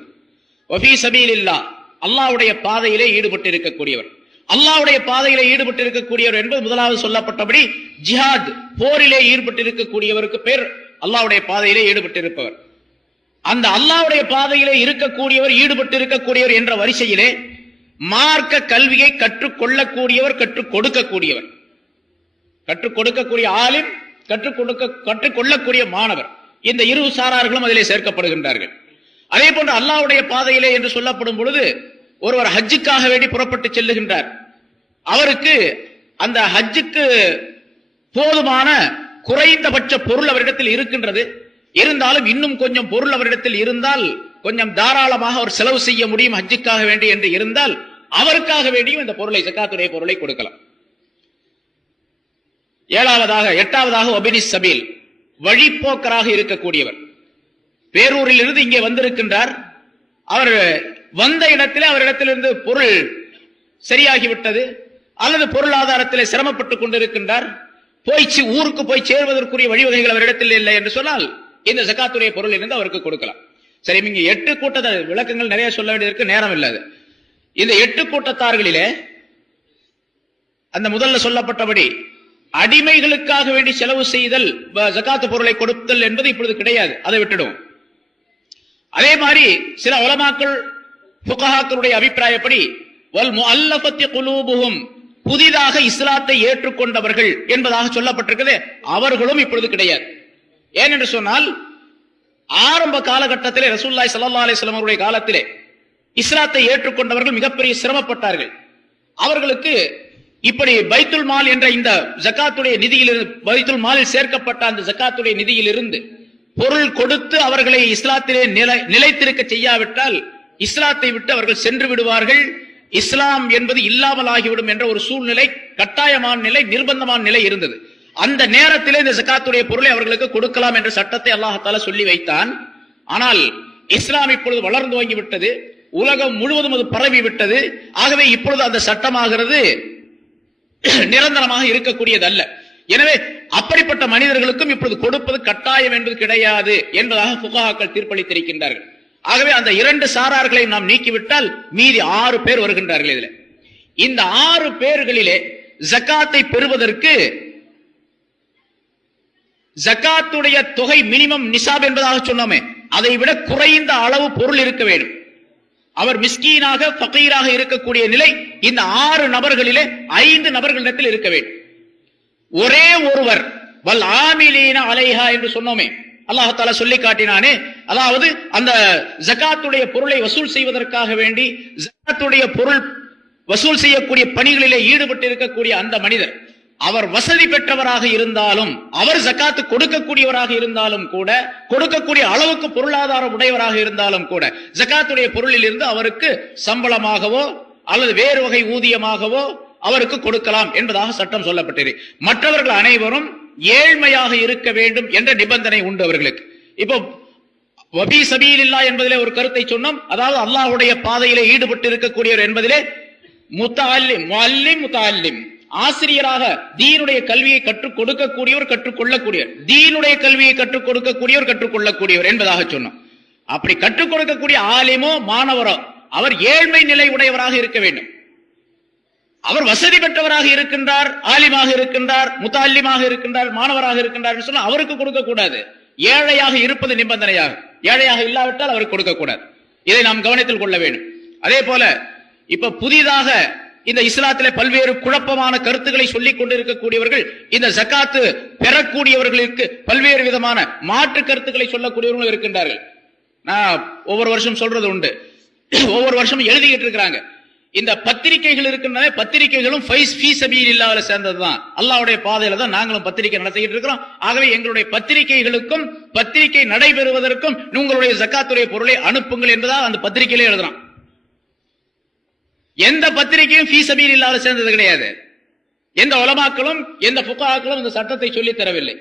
வஃபீ சபீலில்லாஹ், அல்லாஹ்வுடைய பாதையிலே ஈடுபட்டு இருக்கக்கூடியவர். அல்லாஹ்வுடைய பாதையிலே ஈடுபட்டு இருக்கக்கூடியவர் என்பது முதலாவது சொல்லப்பட்டபடி ஜிஹாத், போரிலே ஈடுபட்டு இருக்கக்கூடியவருக்கு பேர் அல்லாஹ்வுடைய பாதையிலே ஈடுபட்டு இருப்பவர். அந்த அல்லாஹ்வுடைய பாதையிலே இருக்கக்கூடியவர், ஈடுபட்டு இருக்கக்கூடியவர் என்ற வரிசையிலே மார்க்க கல்வியை கற்றுக்கொள்ளக்கூடியவர், கற்றுக் கொடுக்கக்கூடியவர், கற்றுக் கொடுக்கக்கூடிய ஆலிம், கற்றுக் கொள்ளக்கூடிய மாணவர், இந்த இரு சாரார்களும் அதிலே சேர்க்கப்படுகின்றார்கள். அதே போன்று அல்லாஹ்வுடைய பாதையிலே என்று சொல்லப்படும் பொழுது ஒருவர் ஹஜ்ஜுக்காக வேண்டி புறப்பட்டு செல்லுகின்றார். அவருக்கு அந்த ஹஜ்ஜுக்கு போதுமான குறைந்தபட்ச பொருள் அவரிடத்தில் இருக்கின்றது. இருந்தாலும் இன்னும் கொஞ்சம் பொருள் அவரிடத்தில் இருந்தால் கொஞ்சம் தாராளமாக அவர் செலவு செய்ய முடியும் ஹஜ்ஜுக்காக வேண்டி என்று இருந்தால் அவருக்காக வேண்டியும் இந்த பொருளை, ஜகாத்துடைய பொருளை கொடுக்கலாம். எட்டாவதாக ஒபினி சபீல், வழிப்போக்கராக இருக்கக்கூடியவர். பேரூரில் இருந்து இங்கே வந்திருக்கின்றார். அவர் வந்த இடத்திலே அவரிடத்திலிருந்து பொருள் சரியாகிவிட்டது, அல்லது பொருளாதாரத்திலே சிரமப்பட்டுக் கொண்டிருக்கின்றார். ஊருக்கு போய் சேர்வதற்குரிய வழிவகைகள் அவரிடத்தில் இல்லை என்று சொன்னால் இந்த ஜகாத்துடைய பொருள் இருந்து அவருக்கு கொடுக்கலாம். சரி, இங்க 8 கூட்ட விளக்கங்கள் நிறைய சொல்ல வேண்டியதற்கு நேரம் இல்லாது. இந்த 8 கூட்டத்தார்களிலே அந்த முதல்ல சொல்லப்பட்டபடி அடிமைகளுக்காக வேண்டி செலவு செய்தல், ஜகாத்து பொருளை கொடுத்தல் என்பது இப்பொழுது கிடையாது, அதை விட்டுடும். அதே மாதிரி சில உலமாக்கள், ஃபுகஹாக்களுடைய அபிப்பிராயப்படி வல் முஅல்லஃபத்தி குலூபுஹும், புதிதாக இஸ்லாத்தை ஏற்றுக்கொண்டவர்கள் என்பதாக சொல்லப்பட்டிருக்கிறது, அவர்களும் இப்பொழுது கிடையாது. ஏனென்று சொன்னால் ஆரம்ப காலகட்டத்திலே ரசூலுல்லாஹி ஸல்லல்லாஹு அலைஹி வஸல்லம் அவருடைய காலத்திலே இஸ்லாத்தை ஏற்றுக்கொண்டவர்கள் மிகப்பெரிய சிரமப்பட்டார்கள். அவர்களுக்கு இப்படி பைத்துல் மால் என்ற இந்த ஜகாத்துடைய நிதியிலிருந்து, பைத்துல் மாலில் சேர்க்கப்பட்ட அந்த ஜகாத்துடைய நிதியிலிருந்து பொருள் கொடுத்து அவர்களை இஸ்லாத்திலே நிலைத்திருக்க செய்யாவிட்டால் இஸ்லாத்தை விட்டு அவர்கள் சென்று விடுவார்கள், இஸ்லாம் என்பது இல்லாமல் ஆகிவிடும் என்ற ஒரு சூழ்நிலை, கட்டாயமான நிலை, நிர்பந்தமான நிலை இருந்தது. அந்த நேரத்திலே இந்த ஜகாத்துடைய பொருளை அவர்களுக்கு கொடுக்கலாம் என்ற சட்டத்தை அல்லாஹ் தஆலா சொல்லி வைத்தான். ஆனால் இஸ்லாம் இப்பொழுது வளர்ந்து வாங்கிவிட்டது, உலகம் முழுவதும் அது பரவி விட்டது. ஆகவே இப்பொழுது அந்த சட்டமாகிறது நிரந்தரமாக இருக்கக்கூடியதல்ல. எனவே அப்படிப்பட்ட மனிதர்களுக்கும் இப்பொழுது கொடுப்பது கட்டாயம் என்பது கிடையாது என்பதாக ஃபுகஹாக்கள் தீர்ப்பளித்திருக்கின்றார்கள். ஆகவே அந்த 2 சாரார்களை நாம் நீக்கிவிட்டால் மீதி 6 பேர் வருகின்றார்கள். இதில் இந்த 6 பேர்களிலே ஜகாத்தை பெறுவதற்கு ஜகாத்துடைய தொகை மினிமம் நிசாப் என்பதாக சொன்னோமே, அதை விட குறைந்த அளவு பொருள் இருக்க வேண்டும். அவர் மிஸ்கீனாக, ஃபகீராக இருக்கக்கூடிய நிலை இந்த 6 நபர்களிலே 5 நபர்களிடத்தில் இருக்க வேண்டும். ஒரே ஒருவர் வல் ஆமிலீன அலைஹா என்று சொன்னோமே, அல்லாஹ் தஆலா சொல்லி காட்டினானே, அதாவது அந்த ஜகாத்துடைய பொருளை வசூல் செய்வதற்காக வேண்டி ஜகாத்துடைய பொருள் வசூல் செய்யக்கூடிய பணிகளிலே ஈடுபட்டு இருக்கக்கூடிய அந்த மனிதர், அவர் வசதி பெற்றவராக இருந்தாலும், அவர் ஜக்காத்து கொடுக்கக்கூடியவராக இருந்தாலும் கூட, கொடுக்கக்கூடிய அளவுக்கு பொருளாதாரம் உடையவராக இருந்தாலும் கூட, ஜக்காத்துடைய பொருளில் இருந்து அவருக்கு சம்பளமாகவோ அல்லது வேறு வகை ஊதியமாகவோ அவருக்கு கொடுக்கலாம் என்பதாக சட்டம் சொல்லப்பட்டது. மற்றவர்கள் அனைவரும் ஏழ்மையாக இருக்க வேண்டும் என்ற நிபந்தனை உண்டு அவர்களுக்கு. இப்போ வபி சபீலில்லா என்பதிலே ஒரு கருத்தை சொன்னோம். அதாவது அல்லாஹ்வுடைய பாதையிலே ஈடுபட்டு இருக்கக்கூடியவர் என்பதிலே முத்தஅல்லிம், முஅல்லிம், முத்தஅல்லிம், ஆசிரியராக தீனுடைய கல்வியை கற்றுக் கொடுக்கக்கூடியவர், கற்றுக்கொள்ளக்கூடியவர், தீனுடைய கல்வியை கற்றுக் கொடுக்கக்கூடியவர், கற்றுக்கொள்ளக்கூடியவர் என்பதாக சொன்னோம். அப்படி கற்றுக் கொடுக்கக்கூடிய ஆலிமோ மாணவரோ அவர் ஏழ்மை நிலை உடையவராக இருக்க வேண்டும். அவர் வசதி பெற்றவராக இருக்கின்றார், ஆலிமாக இருக்கின்றார், முத்தஅல்லிமாக இருக்கின்றார், மாணவராக இருக்கின்றார் சொன்னா அவருக்கு கொடுக்க கூடாது. ஏழையாக இருப்பது நிபந்தனையாக, ஏழையாக இல்லாவிட்டால் அவருக்கு கொடுக்க கூடாது. இதை நாம் கவனத்தில் கொள்ள வேண்டும். அதே போல இப்ப புதிதாக இந்த இஸ்லாத்திலே பல்வேறு குழப்பமான கருத்துக்களை சொல்லிக் கொண்டிருக்கக்கூடியவர்கள், இந்த ஜக்காத்து பெறக்கூடியவர்களுக்கு பல்வேறு விதமான மாற்று கருத்துக்களை சொல்லக்கூடியவர்களும் இருக்கின்றார்கள். நான் ஒவ்வொரு வருஷம் சொல்றது உண்டு, ஒவ்வொரு வருஷம் எழுதிக்கிட்டு இருக்கிறாங்க. இந்த பத்திரிகைகள் இருக்கின்றன, பத்திரிகைகளும் ஃபீ சபீலில்லாஹ்ல சேர்ந்ததுதான், அல்லாஹ்வுடைய பாதையில தான் நாங்களும் பத்திரிகை நடத்திக்கிட்டு இருக்கிறோம். ஆகவே எங்களுடைய பத்திரிகைகளுக்கும் பத்திரிகை நடைபெறுவதற்கும் உங்களுடைய ஜக்காத்துடைய பொருளை அனுப்புங்கள் என்பதா அந்த பத்திரிகையிலே எழுதுறான். எந்த பத்திரிகையும் ஃபீ சபீலில்லாஹ்ல சேர்ந்தது கிடையாது. எந்த உலமாக்களும் எந்த ஃபுகாக்களும் இந்த சட்டத்தை சொல்லி தரவில்லை.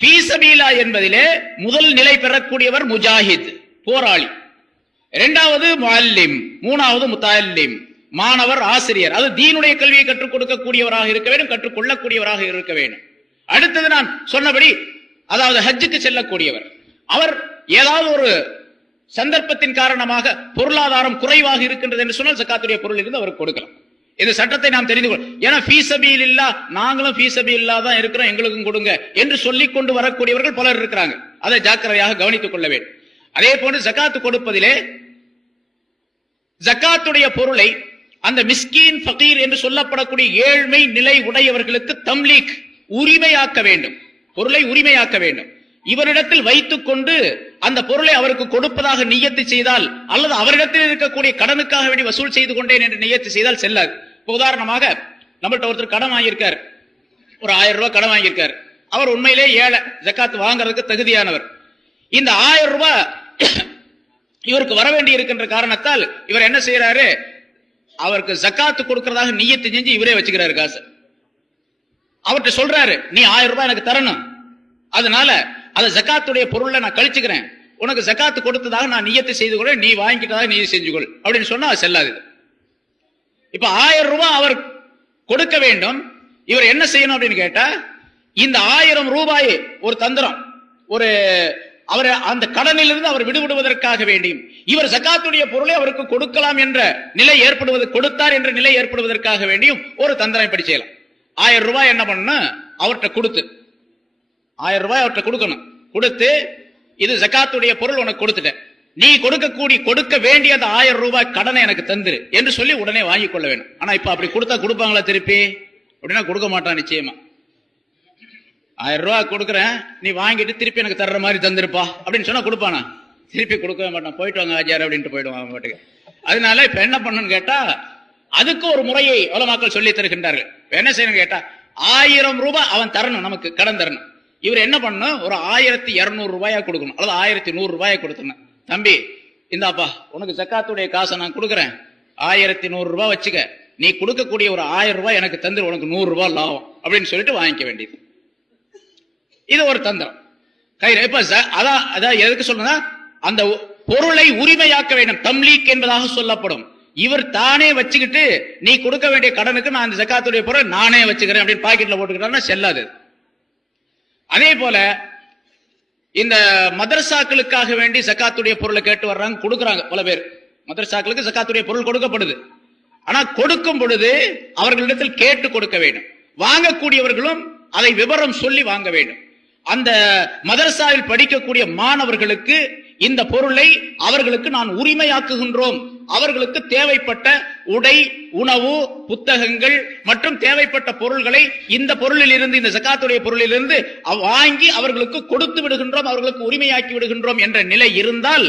ஃபீ சபீலில்லாஹ் என்பதிலே முதல் நிலை பெறக்கூடியவர் முஜாஹித், போராளி, இரண்டாவது முஅல்லிம், மூணாவது முத்தஅல்லிம், மாணவர், ஆசிரியர். அது தீனுடைய கல்வியை கற்றுக் கொடுக்கக்கூடியவராக இருக்க வேண்டும், கற்றுக்கொள்ளக்கூடியவராக இருக்க வேண்டும். அடுத்தது நான் சொன்னபடி, அதாவது ஹஜ்ஜுக்கு செல்லக்கூடியவர், அவர் ஏதாவது ஒரு சந்தர்ப்பத்தின் காரணமாக பொருளாதாரம் குறைவாக இருக்கின்றது என்று சொன்னால் ஜக்காத்துடைய பொருள் இருந்து அவருக்கு கொடுக்கலாம். இந்த சட்டத்தை நாம் தெரிந்து கொள்ள, ஏன்னா ஃபீ சபீலில்லாஹ், நாங்களும் ஃபீ சபீலில்லாஹ் தான் இருக்கிறோம், எங்களுக்கும் கொடுங்க என்று சொல்லிக் கொண்டு வரக்கூடியவர்கள் பலர் இருக்கிறாங்க. அதை ஜாக்கிரதையாக கவனித்துக் கொள்ள வேண்டும். அதே போன்று ஜக்காத்து கொடுப்பதிலே ஜக்காத்துடைய பொருளை அந்த மிஸ்கீன், ஃபகீர் என்று சொல்லப்படக்கூடிய ஏழ்மை நிலை உடையவர்களுக்கு தம்லீக், உரிமையாக்க வேண்டும், பொருளை உரிமையாக்க வேண்டும். இவரிடத்தில் வைத்துக் கொண்டு அந்த பொருளை அவருக்கு கொடுப்பதாக நியத்து செய்தால், அல்லது அவரிடத்தில் இருக்கக்கூடிய கடனுக்காக வேண்டி வசூல் செய்து கொண்டேன் என்று நியத்து செய்தால் செல்லாது. உதாரணமாக நம்மள்ட்ட ஒருத்தர் கடன் வாங்கியிருக்கார், ஒரு 1000 ரூபாய் கடன் வாங்கியிருக்கார். அவர் உண்மையிலே ஏழை, ஜக்காத்து வாங்குறதுக்கு தகுதியானவர். இந்த 1000 ரூபாய் இவருக்கு வர வேண்டி இருக்கின்ற காரணத்தால் இவர் என்ன செய்யறாரு, அவருக்கு ஜக்காத்து கொடுக்கிறதாக நியத்து செஞ்சு இவரே வச்சுக்கிறாரு காசு. அவர்கிட்ட சொல்றாரு, நீ 1000 ரூபாய் எனக்கு தரணும், அதனால அதை ஜக்காத்துடைய பொருளை நான் கழிச்சுக்கிறேன், உனக்கு ஜக்காத்து கொடுத்ததாக நான் நியத்து செய்து கொள்ள, நீ வாங்கிட்டதாக நீ செஞ்சுக்கொள் அப்படின்னு சொன்னா அது செல்லாது. இப்ப 1000 ரூபாய் அவர் கொடுக்க வேண்டும். இவர் என்ன செய்யணும் அப்படின்னு கேட்டா, இந்த 1000 ரூபாய் ஒரு தந்திரம், ஒரு அவர் அந்த கடனிலிருந்து அவர் விடுபடுவதற்காக வேண்டியும், இவர் ஜக்காத்துடைய பொருளை அவருக்கு கொடுக்கலாம் என்ற நிலை ஏற்படுவது, கொடுத்தார் என்ற நிலை ஏற்படுவதற்காக வேண்டியும் ஒரு தந்திரம் இப்படி செய்யலாம். 1000 ரூபாய் என்ன பண்ணணும், அவர்கிட்ட கொடுத்து 1000 ரூபாய் அவர்கிட்ட கொடுக்கணும். கொடுத்து, இது ஜக்காத்துடைய பொருள் உனக்கு கொடுத்துட்டேன், நீ கொடுக்க வேண்டிய அந்த 1000 ரூபாய் கடனை எனக்கு தந்துரு என்று சொல்லி உடனே வாங்கி கொள்ள வேண்டும். ஆனா இப்ப அப்படி கொடுத்தா கொடுப்பாங்களா திருப்பி? அப்படின்னா கொடுக்க மாட்டான் நிச்சயமா. 1000 ரூபாய் கொடுக்குறேன், நீ வாங்கிட்டு திருப்பி எனக்கு தர்ற மாதிரி தந்துருப்பா அப்படின்னு சொன்னா கொடுப்பானா? திருப்பி கொடுக்கவே மாட்டான். போயிட்டு வாங்க ஆஜார் அப்படின்ட்டு போயிடுவாங்க பாட்டுக்கு. அதனால இப்ப என்ன பண்ணணும்னு கேட்டா, அதுக்கு ஒரு முறையை உலமாக்கள் சொல்லி தருகின்றார்கள். என்ன செய்யணும் கேட்டா, 1000 ரூபாய் அவன் தரணும், நமக்கு கடன் தரணும். இவர் என்ன பண்ணணும், ஒரு 1200 ரூபாயா கொடுக்கணும், அல்லது 1100 ரூபாயை கொடுத்தணும். தம்பி இந்தாப்பா, உனக்கு ஜக்காத்துடைய காசை நான் கொடுக்குறேன், 1100 ரூபாய் வச்சுக்க, நீ கொடுக்கக்கூடிய ஒரு 1000 ரூபாய் எனக்கு தந்துரு, உனக்கு 100 ரூபாய் லாபம் அப்படின்னு சொல்லிட்டு வாங்கிக்க வேண்டியது. இது ஒரு தந்திரம். இப்ப அதான் எதுக்கு சொல்றா, அந்த பொருளை உரிமையாக்க வேண்டும், தம்லீக் என்பதாக சொல்லப்படும். இவர் தானே வச்சுக்கிட்டு, நீ கொடுக்க வேண்டிய கடனுக்கு நான் அந்த ஜக்காத்துடைய பொருள் நானே வச்சுக்கிறேன் அப்படின்னு பாக்கெட்ல போட்டுக்கிட்டா செல்லாது. அதே போல இந்த மதரசாக்களுக்காக வேண்டி ஜக்காத்துடைய பொருளை கேட்டு வர்றாங்க, கொடுக்குறாங்க பல பேர். மதரசாக்களுக்கு ஜக்காத்துடைய பொருள் கொடுக்கப்படுது. ஆனா கொடுக்கும் பொழுது அவர்களிடத்தில் கேட்டு கொடுக்க வேண்டும். வாங்கக்கூடியவர்களும் அதை விவரம் சொல்லி வாங்க வேண்டும். அந்த மதரசாவில் படிக்கக்கூடிய மாணவர்களுக்கு இந்த பொருளை அவர்களுக்கு நான் உரிமையாக்குகின்றோம், அவர்களுக்கு தேவைப்பட்ட உடை, உணவு, புத்தகங்கள் மற்றும் தேவைப்பட்ட பொருள்களை இந்த பொருளில் இருந்து, இந்த ஜக்காத்துடைய பொருளில் இருந்து வாங்கி அவர்களுக்கு கொடுத்து விடுகின்றோம், அவர்களுக்கு உரிமையாக்கி விடுகின்றோம் என்ற நிலை இருந்தால்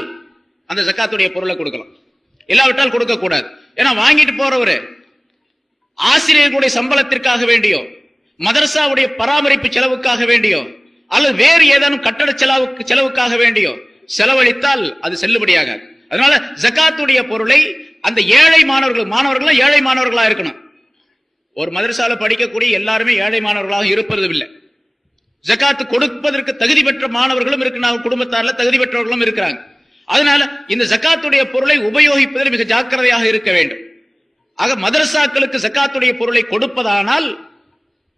அந்த ஜக்காத்துடைய பொருளை கொடுக்கலாம். இல்லாவிட்டால் கொடுக்க கூடாது. ஏன்னா வாங்கிட்டு போறவரு ஆசிரியர்களுடைய சம்பளத்திற்காக வேண்டியோ மதரசாவுடைய பராமரிப்பு செலவுக்காக வேண்டியோ அல்லது வேறு ஏதேனும் கட்டட செலவுக்காக வேண்டியோ செலவழித்தால் அது செல்லுபடியாகாது. அதனால ஜகாத்துடைய பொருளை அந்த ஏழை மாணவர்கள் ஏழை மாணவர்களா இருக்கணும். ஒரு மதரசால படிக்கக்கூடிய எல்லாருமே ஏழை மாணவர்களாக இருப்பதும் இல்லை. ஜகாத்து கொடுப்பதற்கு தகுதி பெற்ற மாணவர்களும் இருக்கிறாங்க, குடும்பத்தார்ல தகுதி பெற்றவர்களும் இருக்கிறாங்க. அதனால இந்த ஜகாத்துடைய பொருளை உபயோகிப்பதில் மிக ஜாக்கிரதையாக இருக்க வேண்டும். ஆக மதரசாக்களுக்கு ஜகாத்துடைய பொருளை கொடுப்பதானால்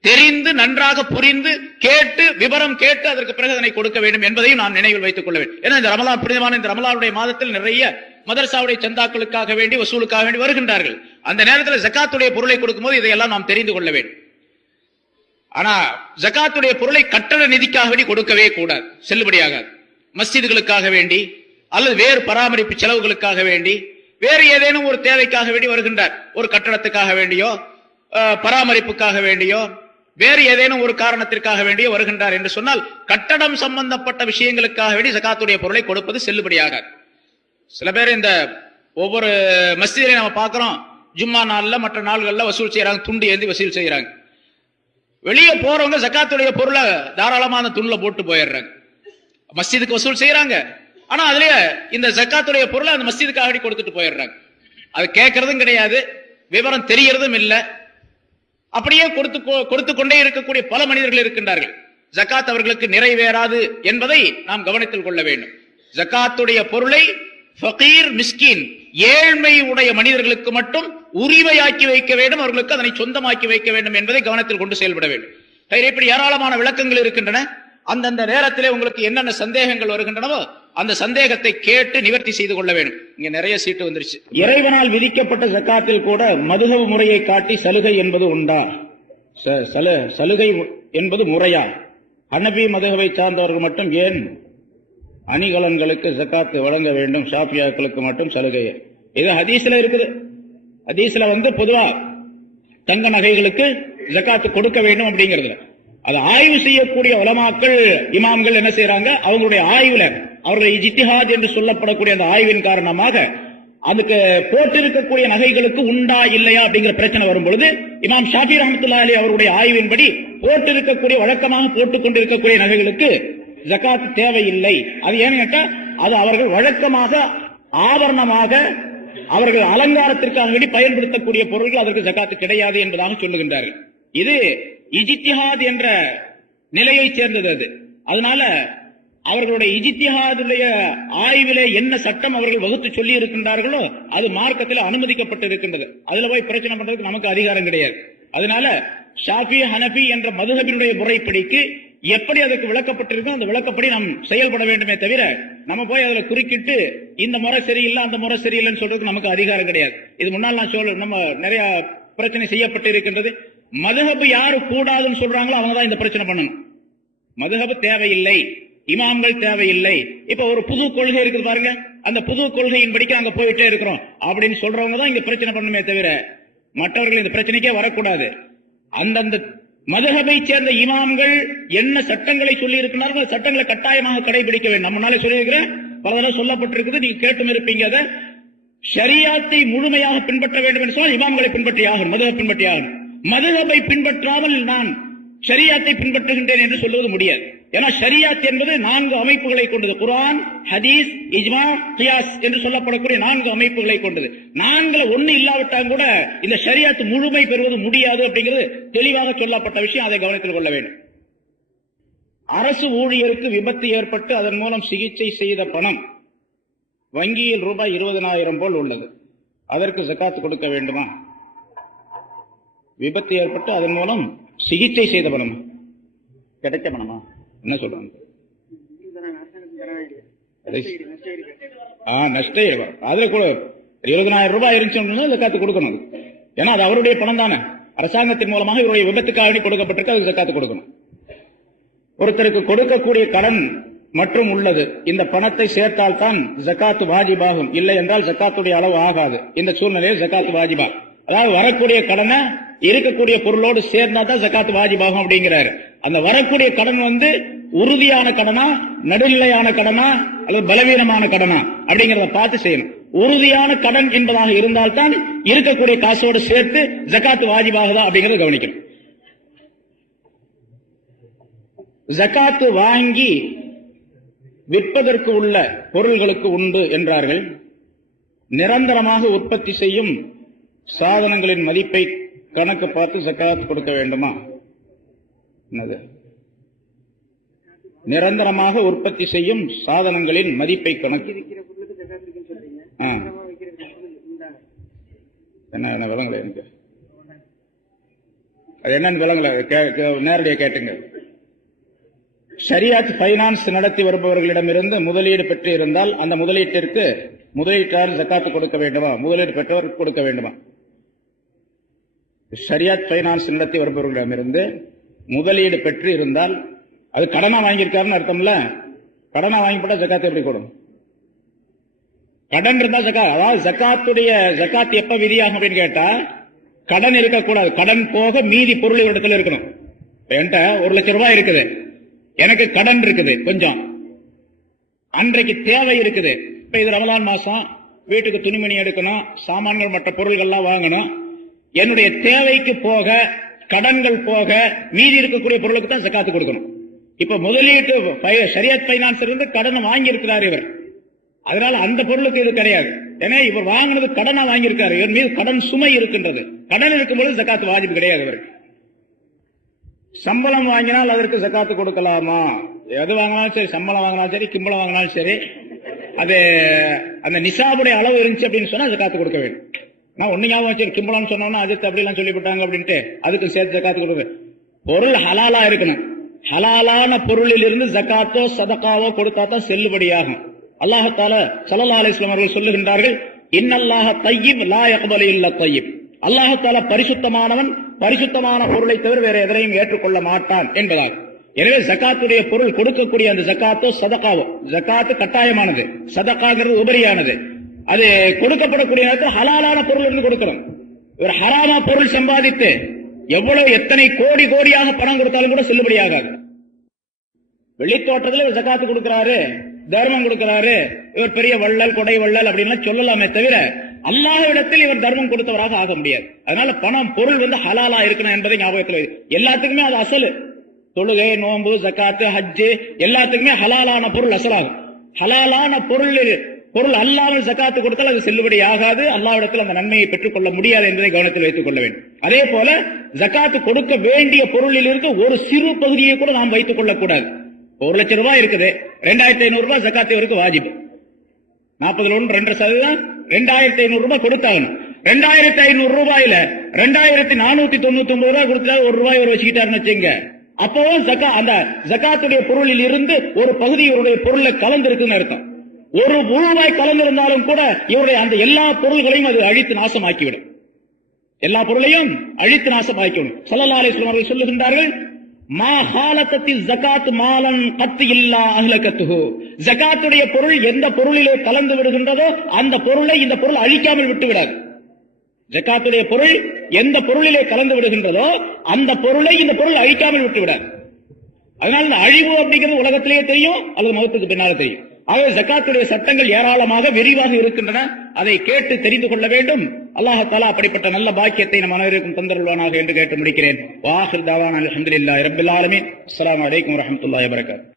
தெரிந்து நன்றாக புரிந்து கேட்டு விவரம் கேட்டு அதற்கு பிறகு அதனை கொடுக்க வேண்டும் என்பதையும் நான் நினைவில் வைத்துக் கொள்ள வேண்டும். ஏன்னா இந்த ரமலான் புனிதமான இந்த ரமலானுடைய மாதத்தில் நிறைய மதரசாவுடைய சந்தாக்களுக்காக வேண்டி வசூலுக்காக வேண்டி வருகின்றார்கள். அந்த நேரத்தில் ஜகாத்துடைய பொருளை கொடுக்கும்போது இதையெல்லாம் நாம் தெரிந்து கொள்ள வேண்டும். ஆனா ஜகாத்துடைய பொருளை கட்டட நிதிக்காக வேண்டி கொடுக்கவே கூடாது, செல்லுபடியாகாது. மஸ்ஜிதுகளுக்காக வேண்டி அல்லது வேறு பராமரிப்பு செலவுகளுக்காக வேண்டி வேறு ஏதேனும் ஒரு தேவைக்காக வேண்டி வருகின்றார், ஒரு கட்டடத்துக்காக வேண்டியோ பராமரிப்புக்காக வேண்டியோ வேறு ஏதேனும் ஒரு காரணத்திற்காக வேண்டியோ வருகின்றார் என்று சொன்னால் கட்டடம் சம்பந்தப்பட்ட விஷயங்களுக்காக வேண்டி ஜகாத்துடைய பொருளை கொடுப்பது செல்லுபடியாகாது. சில பேர் இந்த ஒவ்வொரு மஸ்ஜிதிலையும் நம்ம பார்க்கிறோம், ஜும்மா நாள்ல மற்ற நாள்கள்ல வசூல் செய்யறாங்க, துண்டு ஏந்தி வசூல் செய்யறாங்க. வெளியே போறவங்க ஜகாத்துடைய பொருளை தாராளமான துண்டுல போட்டு போயிடுறாங்க, மஸ்ஜிதுக்கு வசூல் செய்யறாங்க. ஆனா அதுலயே இந்த ஜகாத்துடைய பொருளை அந்த மஸ்ஜிதுக்காக கொடுத்துட்டு போயிடுறாங்க. அது கேட்கறதும் கிடையாது, விவரம் தெரியறதும் இல்லை. அப்படியே கொடுத்து கொண்டே இருக்கக்கூடிய பல மனிதர்கள் இருக்கின்றார்கள். ஜகாத் அவர்களுக்கு நிறைவேறாது என்பதை நாம் கவனத்தில் கொள்ள வேண்டும். ஜகாத்துடைய பொருளை ஃபகீர் மிஸ்கின் ஏழ்மை உடைய மனிதர்களுக்கு மட்டும் உரிமையாக்கி வைக்க வேண்டும், அவர்களுக்கு அதனை சொந்தமாக்கி வைக்க வேண்டும் என்பதை கவனத்தில் கொண்டு செயல்பட வேண்டும். இப்படி ஏராளமான விளக்கங்கள் இருக்கின்றன. அந்தந்த நேரத்திலே உங்களுக்கு என்னென்ன சந்தேகங்கள் வருகின்றனவோ அந்த சந்தேகத்தை கேட்டு நிவர்த்தி செய்து கொள்ள வேண்டும். இங்க நிறைய சீட்டு வந்துருச்சு. இறைவனால் விதிக்கப்பட்ட ஜகாத்தில் கூட மதுஹப் முறையை காட்டி சலுகை என்பது உண்டா? சலுகை என்பது முறையா? ஹனபி மதுஹபை சார்ந்தவர்கள் மட்டும் ஏன் அணிகலன்களுக்கு ஜகாத்து வழங்க வேண்டும், ஷாஃபியாக்களுக்கு மட்டும் சலுகை? இது ஹதீஸ்ல இருக்குது. ஹதீஸ்ல பொதுவா தங்க நகைகளுக்கு ஜகாத்து கொடுக்க வேண்டும் அப்படிங்கிறது. அதை ஆய்வு செய்யக்கூடிய உலமாக்கள் இமாம்கள் என்ன செய்யறாங்க, அவங்களுடைய ஆய்வுல அவருடைய இஜ்திஹாத் என்று சொல்லப்படக்கூடிய அந்த ஆய்வின் காரணமாக அதுக்கு போட்டிருக்கக்கூடிய நகைகளுக்கு உண்டா இல்லையா அப்படிங்கிற பிரச்சனை வரும் பொழுது இமாம் ஷாஃபி ரஹ்மத்துல்லாஹி அலைஹி அவருடைய ஆய்வின்படி போட்டிருக்கக்கூடிய வழக்கமாக போட்டுக் கொண்டிருக்கக்கூடிய நகைகளுக்கு ஜகாத் தேவையில்லை. அது ஏன்னு கேட்டா அது அவர்கள் வழக்கமாக ஆபரணமாக அவர்கள் அலங்காரத்திற்காக வேண்டி பயன்படுத்தக்கூடிய பொருட்கள் அதற்கு ஜகாத்து கிடையாது என்பதாக சொல்லுகின்றார்கள். இது இஜ்திஹாத் என்ற நிலையை சேர்ந்தது. அது அதனால அவர்களுடைய இஜ்திஹாதுடைய ஆய்விலே என்ன சட்டம் அவர்கள் வகுத்து சொல்லி இருக்கின்றார்களோ அது மார்க்கத்தில் அனுமதிக்கப்பட்டு இருக்கின்றது. அதுல போய் பிரச்சனை பண்றதுக்கு நமக்கு அதிகாரம் கிடையாது. அதனால ஷாஃபி ஹனபி என்ற மதுஹபினுடைய முறைப்படிக்கு எப்படி அதுக்கு விளக்கப்பட்டிருக்கோ அந்த விளக்கப்படி நாம் செயல்பட வேண்டுமே தவிர நம்ம போய் அதுல குறுக்கிட்டு இந்த முறை சரியில்லை அந்த முறை சரியில்லைன்னு சொல்றதுக்கு நமக்கு அதிகாரம் கிடையாது. இது முன்னால் நான் நம்ம நிறைய பிரச்சனை செய்யப்பட்டு இருக்கின்றது. மதுஹப் யாரு கூடாதுன்னு சொல்றாங்களோ அவங்க தான் இந்த பிரச்சனை பண்ணணும். மதுஹப் தேவையில்லை, இமாம்கள் தேவையில்லை. இப்ப ஒரு புது கொள்கை இருக்குது பாருங்க, அந்த புது கொள்கையின் படிக்க அங்க போயிட்டே இருக்கிறோம் அப்படின்னு சொல்றவங்க தான் இங்க பிரச்சனை பண்ணுமே தவிர மற்றவர்கள் இந்த பிரச்சனைக்கே வரக்கூடாது. அந்தந்த மதுஹபை சேர்ந்த இமாம்கள் என்ன சட்டங்களை சொல்லி இருக்கிறார்கள் சட்டங்களை கட்டாயமாக கடைபிடிக்க வேண்டும். முன்னாலே சொல்லியிருக்கிறேன், பல தடவை சொல்லப்பட்டிருக்கிறது, நீங்க கேட்டும் இருப்பீங்க. அதை ஷரியாத்தை முழுமையாக பின்பற்ற வேண்டும் என்று சொன்னால் இமாம்களை பின்பற்றியாகும், மதுஹப் பின்பற்றியாகும். மதுஹபை பின்பற்றாமல் நான் ஷரியாத்தை பின்பற்றுகின்றேன் என்று சொல்வது முடியாது. ஏன்னா ஷரியாத் என்பது 4 அமைப்புகளை கொண்டது. குர்ஆன், ஹதீஸ், இஜ்மா, கியாஸ் என்று சொல்லப்படக்கூடிய 4 அமைப்புகளை கொண்டது. 4ல ஒண்ணு இல்லாவிட்டால் கூட இந்த ஷரியாத் முழுமை பெறுவது முடியாது அப்படிங்கிறது தெளிவாக சொல்லப்பட்ட விஷயம். அதை கவனத்தில் கொள்ள வேண்டும். அரசு ஊழியருக்கு விபத்து ஏற்பட்டு அதன் மூலம் சிகிச்சை செய்த பணம் வங்கியில் ரூபாய் 20,000 போல் உள்ளது. அதற்கு ஜகாத் கொடுக்க வேண்டுமா? விபத்து ஏற்பட்டு அதன் மூலம் சிகிச்சை செய்த பணம் கிடைச்ச பணமா? என்ன சொல்றாங்க? நஷ்டம். அதுல கூட 20,000 ரூபாய் இருந்துச்சு ஜகாத்து கொடுக்கணும். ஏன்னா அது அவருடைய பணம் தானே, அரசாங்கத்தின் மூலமாக இவருடைய விபத்துக்காக கொடுக்கப்பட்டிருக்கு, அதுக்கு ஜகாத்து கொடுக்கணும். ஒருத்தருக்கு கொடுக்கக்கூடிய கடன் மற்றும் உள்ளது, இந்த பணத்தை சேர்த்தால் தான் ஜகாத்து வாஜிபாகும், இல்லை என்றால் ஜகாத்துடைய அளவு ஆகாது. இந்த சூழ்நிலையில் ஜகாத்து வாஜிபா, அதாவது வரக்கூடிய கடனை இருக்கக்கூடிய பொருளோடு சேர்ந்தா தான் ஜகாத்து வாஜிபாகும் அப்படிங்கிறாரு. அந்த வரக்கூடிய கடன் உறுதியான கடனா, நடுநிலையான கடனா அல்லது பலவீனமான கடனா அப்படிங்கறத பார்த்து செய்யணும். உறுதியான கடன் என்பதாக இருந்தால்தான் இருக்கக்கூடிய காசோடு சேர்த்து ஜகாத்து வாஜிபாகுதா அப்படிங்கறத கவனிக்கணும். ஜகாத்து வாங்கி விற்பதற்கு உள்ள பொருள்களுக்கு உண்டு என்றார்கள். நிரந்தரமாக உற்பத்தி செய்யும் சாதனங்களின் மதிப்பை கணக்கு பார்த்து ஜகாத் கொடுக்க வேண்டுமா? என்னது? நிரந்தரமாக உற்பத்தி செய்யும் சாதனங்களின் மதிப்பை கணக்கு என்ன விளங்கல எனக்கு, அது என்னன்னு விளங்கல, நேரடியாக கேட்டுங்க. ஷரியாத் பைனான்ஸ் நடத்தி வருபவர்களிடமிருந்து முதலீடு பெற்று இருந்தால் அந்த முதலீட்டிற்கு முதலீட்டாளர் ஜகாத்து கொடுக்க வேண்டுமா? முதலீடு பெற்றவர் கொடுக்க வேண்டுமா? ஷரியாத் பைனான்ஸ் நடத்தி வருபவர்களிடமிருந்து முதலீடு பெற்று இருந்தால், அது கடனா வாங்கியிருக்காருன்னு அர்த்தம்ல. கடனா வாங்கி போட்டா ஜகாத்து எப்படி கொடுக்கும்? கடன் இருந்தா ஜகாத், அதாவது ஜகாத்துடைய ஜகாத் எப்ப விதியாகும் அப்படின்னு கேட்டா, கடன் இருக்கக்கூடாது. கடன் போக மீதி பொருள் இடத்துல இருக்கணும். என்கிட்ட 1 லட்சம் ரூபாய் இருக்குது, எனக்கு கடன் இருக்குது கொஞ்சம், அன்றைக்கு தேவை இருக்குது. இப்ப இது ரமலான் மாசம், வீட்டுக்கு துணிமணி எடுக்கணும், சாமான்கள் மற்ற பொருள்கள்லாம் வாங்கணும். என்னுடைய தேவைக்கு போக, கடன்கள் போக மீதி இருக்கக்கூடிய பொருளுக்கு தான் ஜகாத்து கொடுக்கணும். இப்ப முதலீட்டு ஷரியத் பைனான்ஸ் இருந்து கடன் வாங்கி இருக்கிறார் இவர், அதனால அந்த பொருளுக்கு இது கிடையாது. ஏன்னா இவர் வாங்கினது கடனா வாங்கியிருக்காரு, இவர் மீது கடன் சுமை இருக்கின்றது. கடன் இருக்கும்போது ஜகாத்து வாஜிப் கிடையாது இவருக்கு. சம்பளம் வாங்கினால் அதற்கு ஜகாத்து கொடுக்கலாமா? எது வாங்கினாலும் சரி, சம்பளம் வாங்கினாலும் சரி, கிம்பளம் வாங்கினாலும் சரி, அது அந்த நிசாபுடைய அளவு இருந்துச்சு அப்படின்னு சொன்னா ஜகாத்து கொடுக்க வேண்டும். நான் ஒண்ணு ஞாபகம் வச்சு, கிம்பளம் சொன்னோம்னா அதுக்கு அப்படிலாம் சொல்லிவிட்டாங்க அப்படின்ட்டு அதுக்கு சேர்த்து ஜகாத்து கொடுக்க. பொருள் ஹலாலா இருக்கணும். ஹலாலான பொருளில் இருந்து ஜகாத்தோ சதகாவோ கொடுத்தா தான் செல்லுபடியாகும். அல்லாஹ் தஆலா ஸல்லல்லாஹு அலைஹி வஸல்லம் அவர்கள் சொல்லுகின்றார்கள், இன்னல்லாஹ தய்யிப் லா யக்பலு இல்லா தய்யிப். அல்லாஹ் தஆலா பரிசுத்தமானவன், பரிசுத்தமான பொருளை தவிர வேற எதனையும் ஏற்றுக்கொள்ள மாட்டான் என்பதாக. எனவே ஜகாத்துடைய பொருள் கொடுக்கக்கூடிய அந்த ஜகாத்தோ சதகாவோ, ஜகாத்து கட்டாயமானது, சதகாங்கிறது உபரியானது. அது கொடுக்கப்படக்கூடிய நேரத்தில் ஹலாலான பொருள் இருந்து கொடுக்கணும். ஒரு ஹராமா பொருள் சம்பாதித்து எவ்வளவு எத்தனை கோடி கோடியாக பணம் கொடுத்தாலும் கூட செல்லுபடியாகாது. வெள்ளித்தோட்டத்தில் ஜகாத்து கொடுக்கிறாரு, தர்மம் கொடுக்கிறாரு, இவர் பெரிய வள்ளல், கொடை வள்ளல் அப்படின்னு சொல்லலாமே தவிர அல்லாஹ்விடத்தில் இவர் தர்மம் கொடுத்தவராக ஆக முடியாது. அதனால பணம் பொருள் ஹலாலா இருக்கணும் என்பதை ஞாபகத்தில். எல்லாத்துக்குமே அது அசலு. தொழுகை, நோன்பு, ஜகாத்து, ஹஜ்ஜு எல்லாத்துக்குமே ஹலாலான பொருள் அசலாகும். ஹலாலான பொருள் அல்லாமல் ஜகாத்து கொடுத்தால் அது செல்லுபடி ஆகாது, அல்லாஹ்விடத்தில் அந்த நன்மையை பெற்றுக் கொள்ள முடியாது என்பதை கவனத்தில் வைத்துக் கொள்ள வேண்டும். அதே போல ஜகாத்து கொடுக்க வேண்டிய பொருளில் இருந்து ஒரு சிறு பகுதியை கூட நாம் வைத்துக் கொள்ளக்கூடாது. 1 லட்சம் ரூபாய் இருக்குது, 2500 ரூபாய் ஜகாத்து இவருக்கு வாஜிப். 40 2500 ரூபாய் கொடுத்தாங்க. 2500 ரூபாயில 2499 ரூபாய் கொடுத்தா 1 ரூபாய் ஒரு வச்சுக்கிட்டாருன்னு வச்சுங்க, அப்பவும் அந்த ஜகாத்துடைய பொருளில் இருந்து ஒரு பகுதி இவருடைய பொருளை கலந்து இருக்குன்னு அர்த்தம். 1 ரூபாய் கலந்திருந்தாலும் கூட இவருடைய அந்த எல்லா பொருள்களையும் அது அழித்து நாசமாக்கிவிடும். எல்லா பொருளையும் அழித்து நாசமாக்கிவிடும். ஸல்லல்லாஹு அலைஹி வஸல்லம் அவர்கள் சொல்லுகின்றார்கள், மா ஹாலத்தில் ஜகாத் மாலன் கத்து இல்லா அஹ்லகத்துஹு. ஜகாத்துடைய பொருள் எந்த பொருளிலே கலந்து விடுகின்றதோ அந்த பொருளை இந்த பொருள் அழிக்காமல் விட்டு விடாது. ஜகாத்துடைய பொருள் எந்த பொருளிலே கலந்து விடுகின்றதோ அந்த பொருளை இந்த பொருள் அழிக்காமல் விட்டு விடாது. அதனால இந்த அழிவு அப்படிங்கிறது உலகத்திலேயே தெரியும், அல்லது மௌத்துக்கு பின்னால தெரியும். ஆகவே ஜகாத்துடைய சட்டங்கள் ஏராளமாக விரிவாக இருக்கின்றன, அதை கேட்டு தெரிந்து கொள்ள வேண்டும். அல்லாஹ் தஆலா அப்படிப்பட்ட நல்ல பாக்கியத்தை நம் அனைவருக்கும் தந்தருள்வானாக என்று கேட்டு முடிக்கிறேன். வாஹிர் தவானா அல்ஹம்துலில்லாஹி ரப்பில் ஆலமீன். அஸ்ஸலாமு அலைக்கும் வரஹ்மத்துல்லாஹி வபரகாத்துஹு.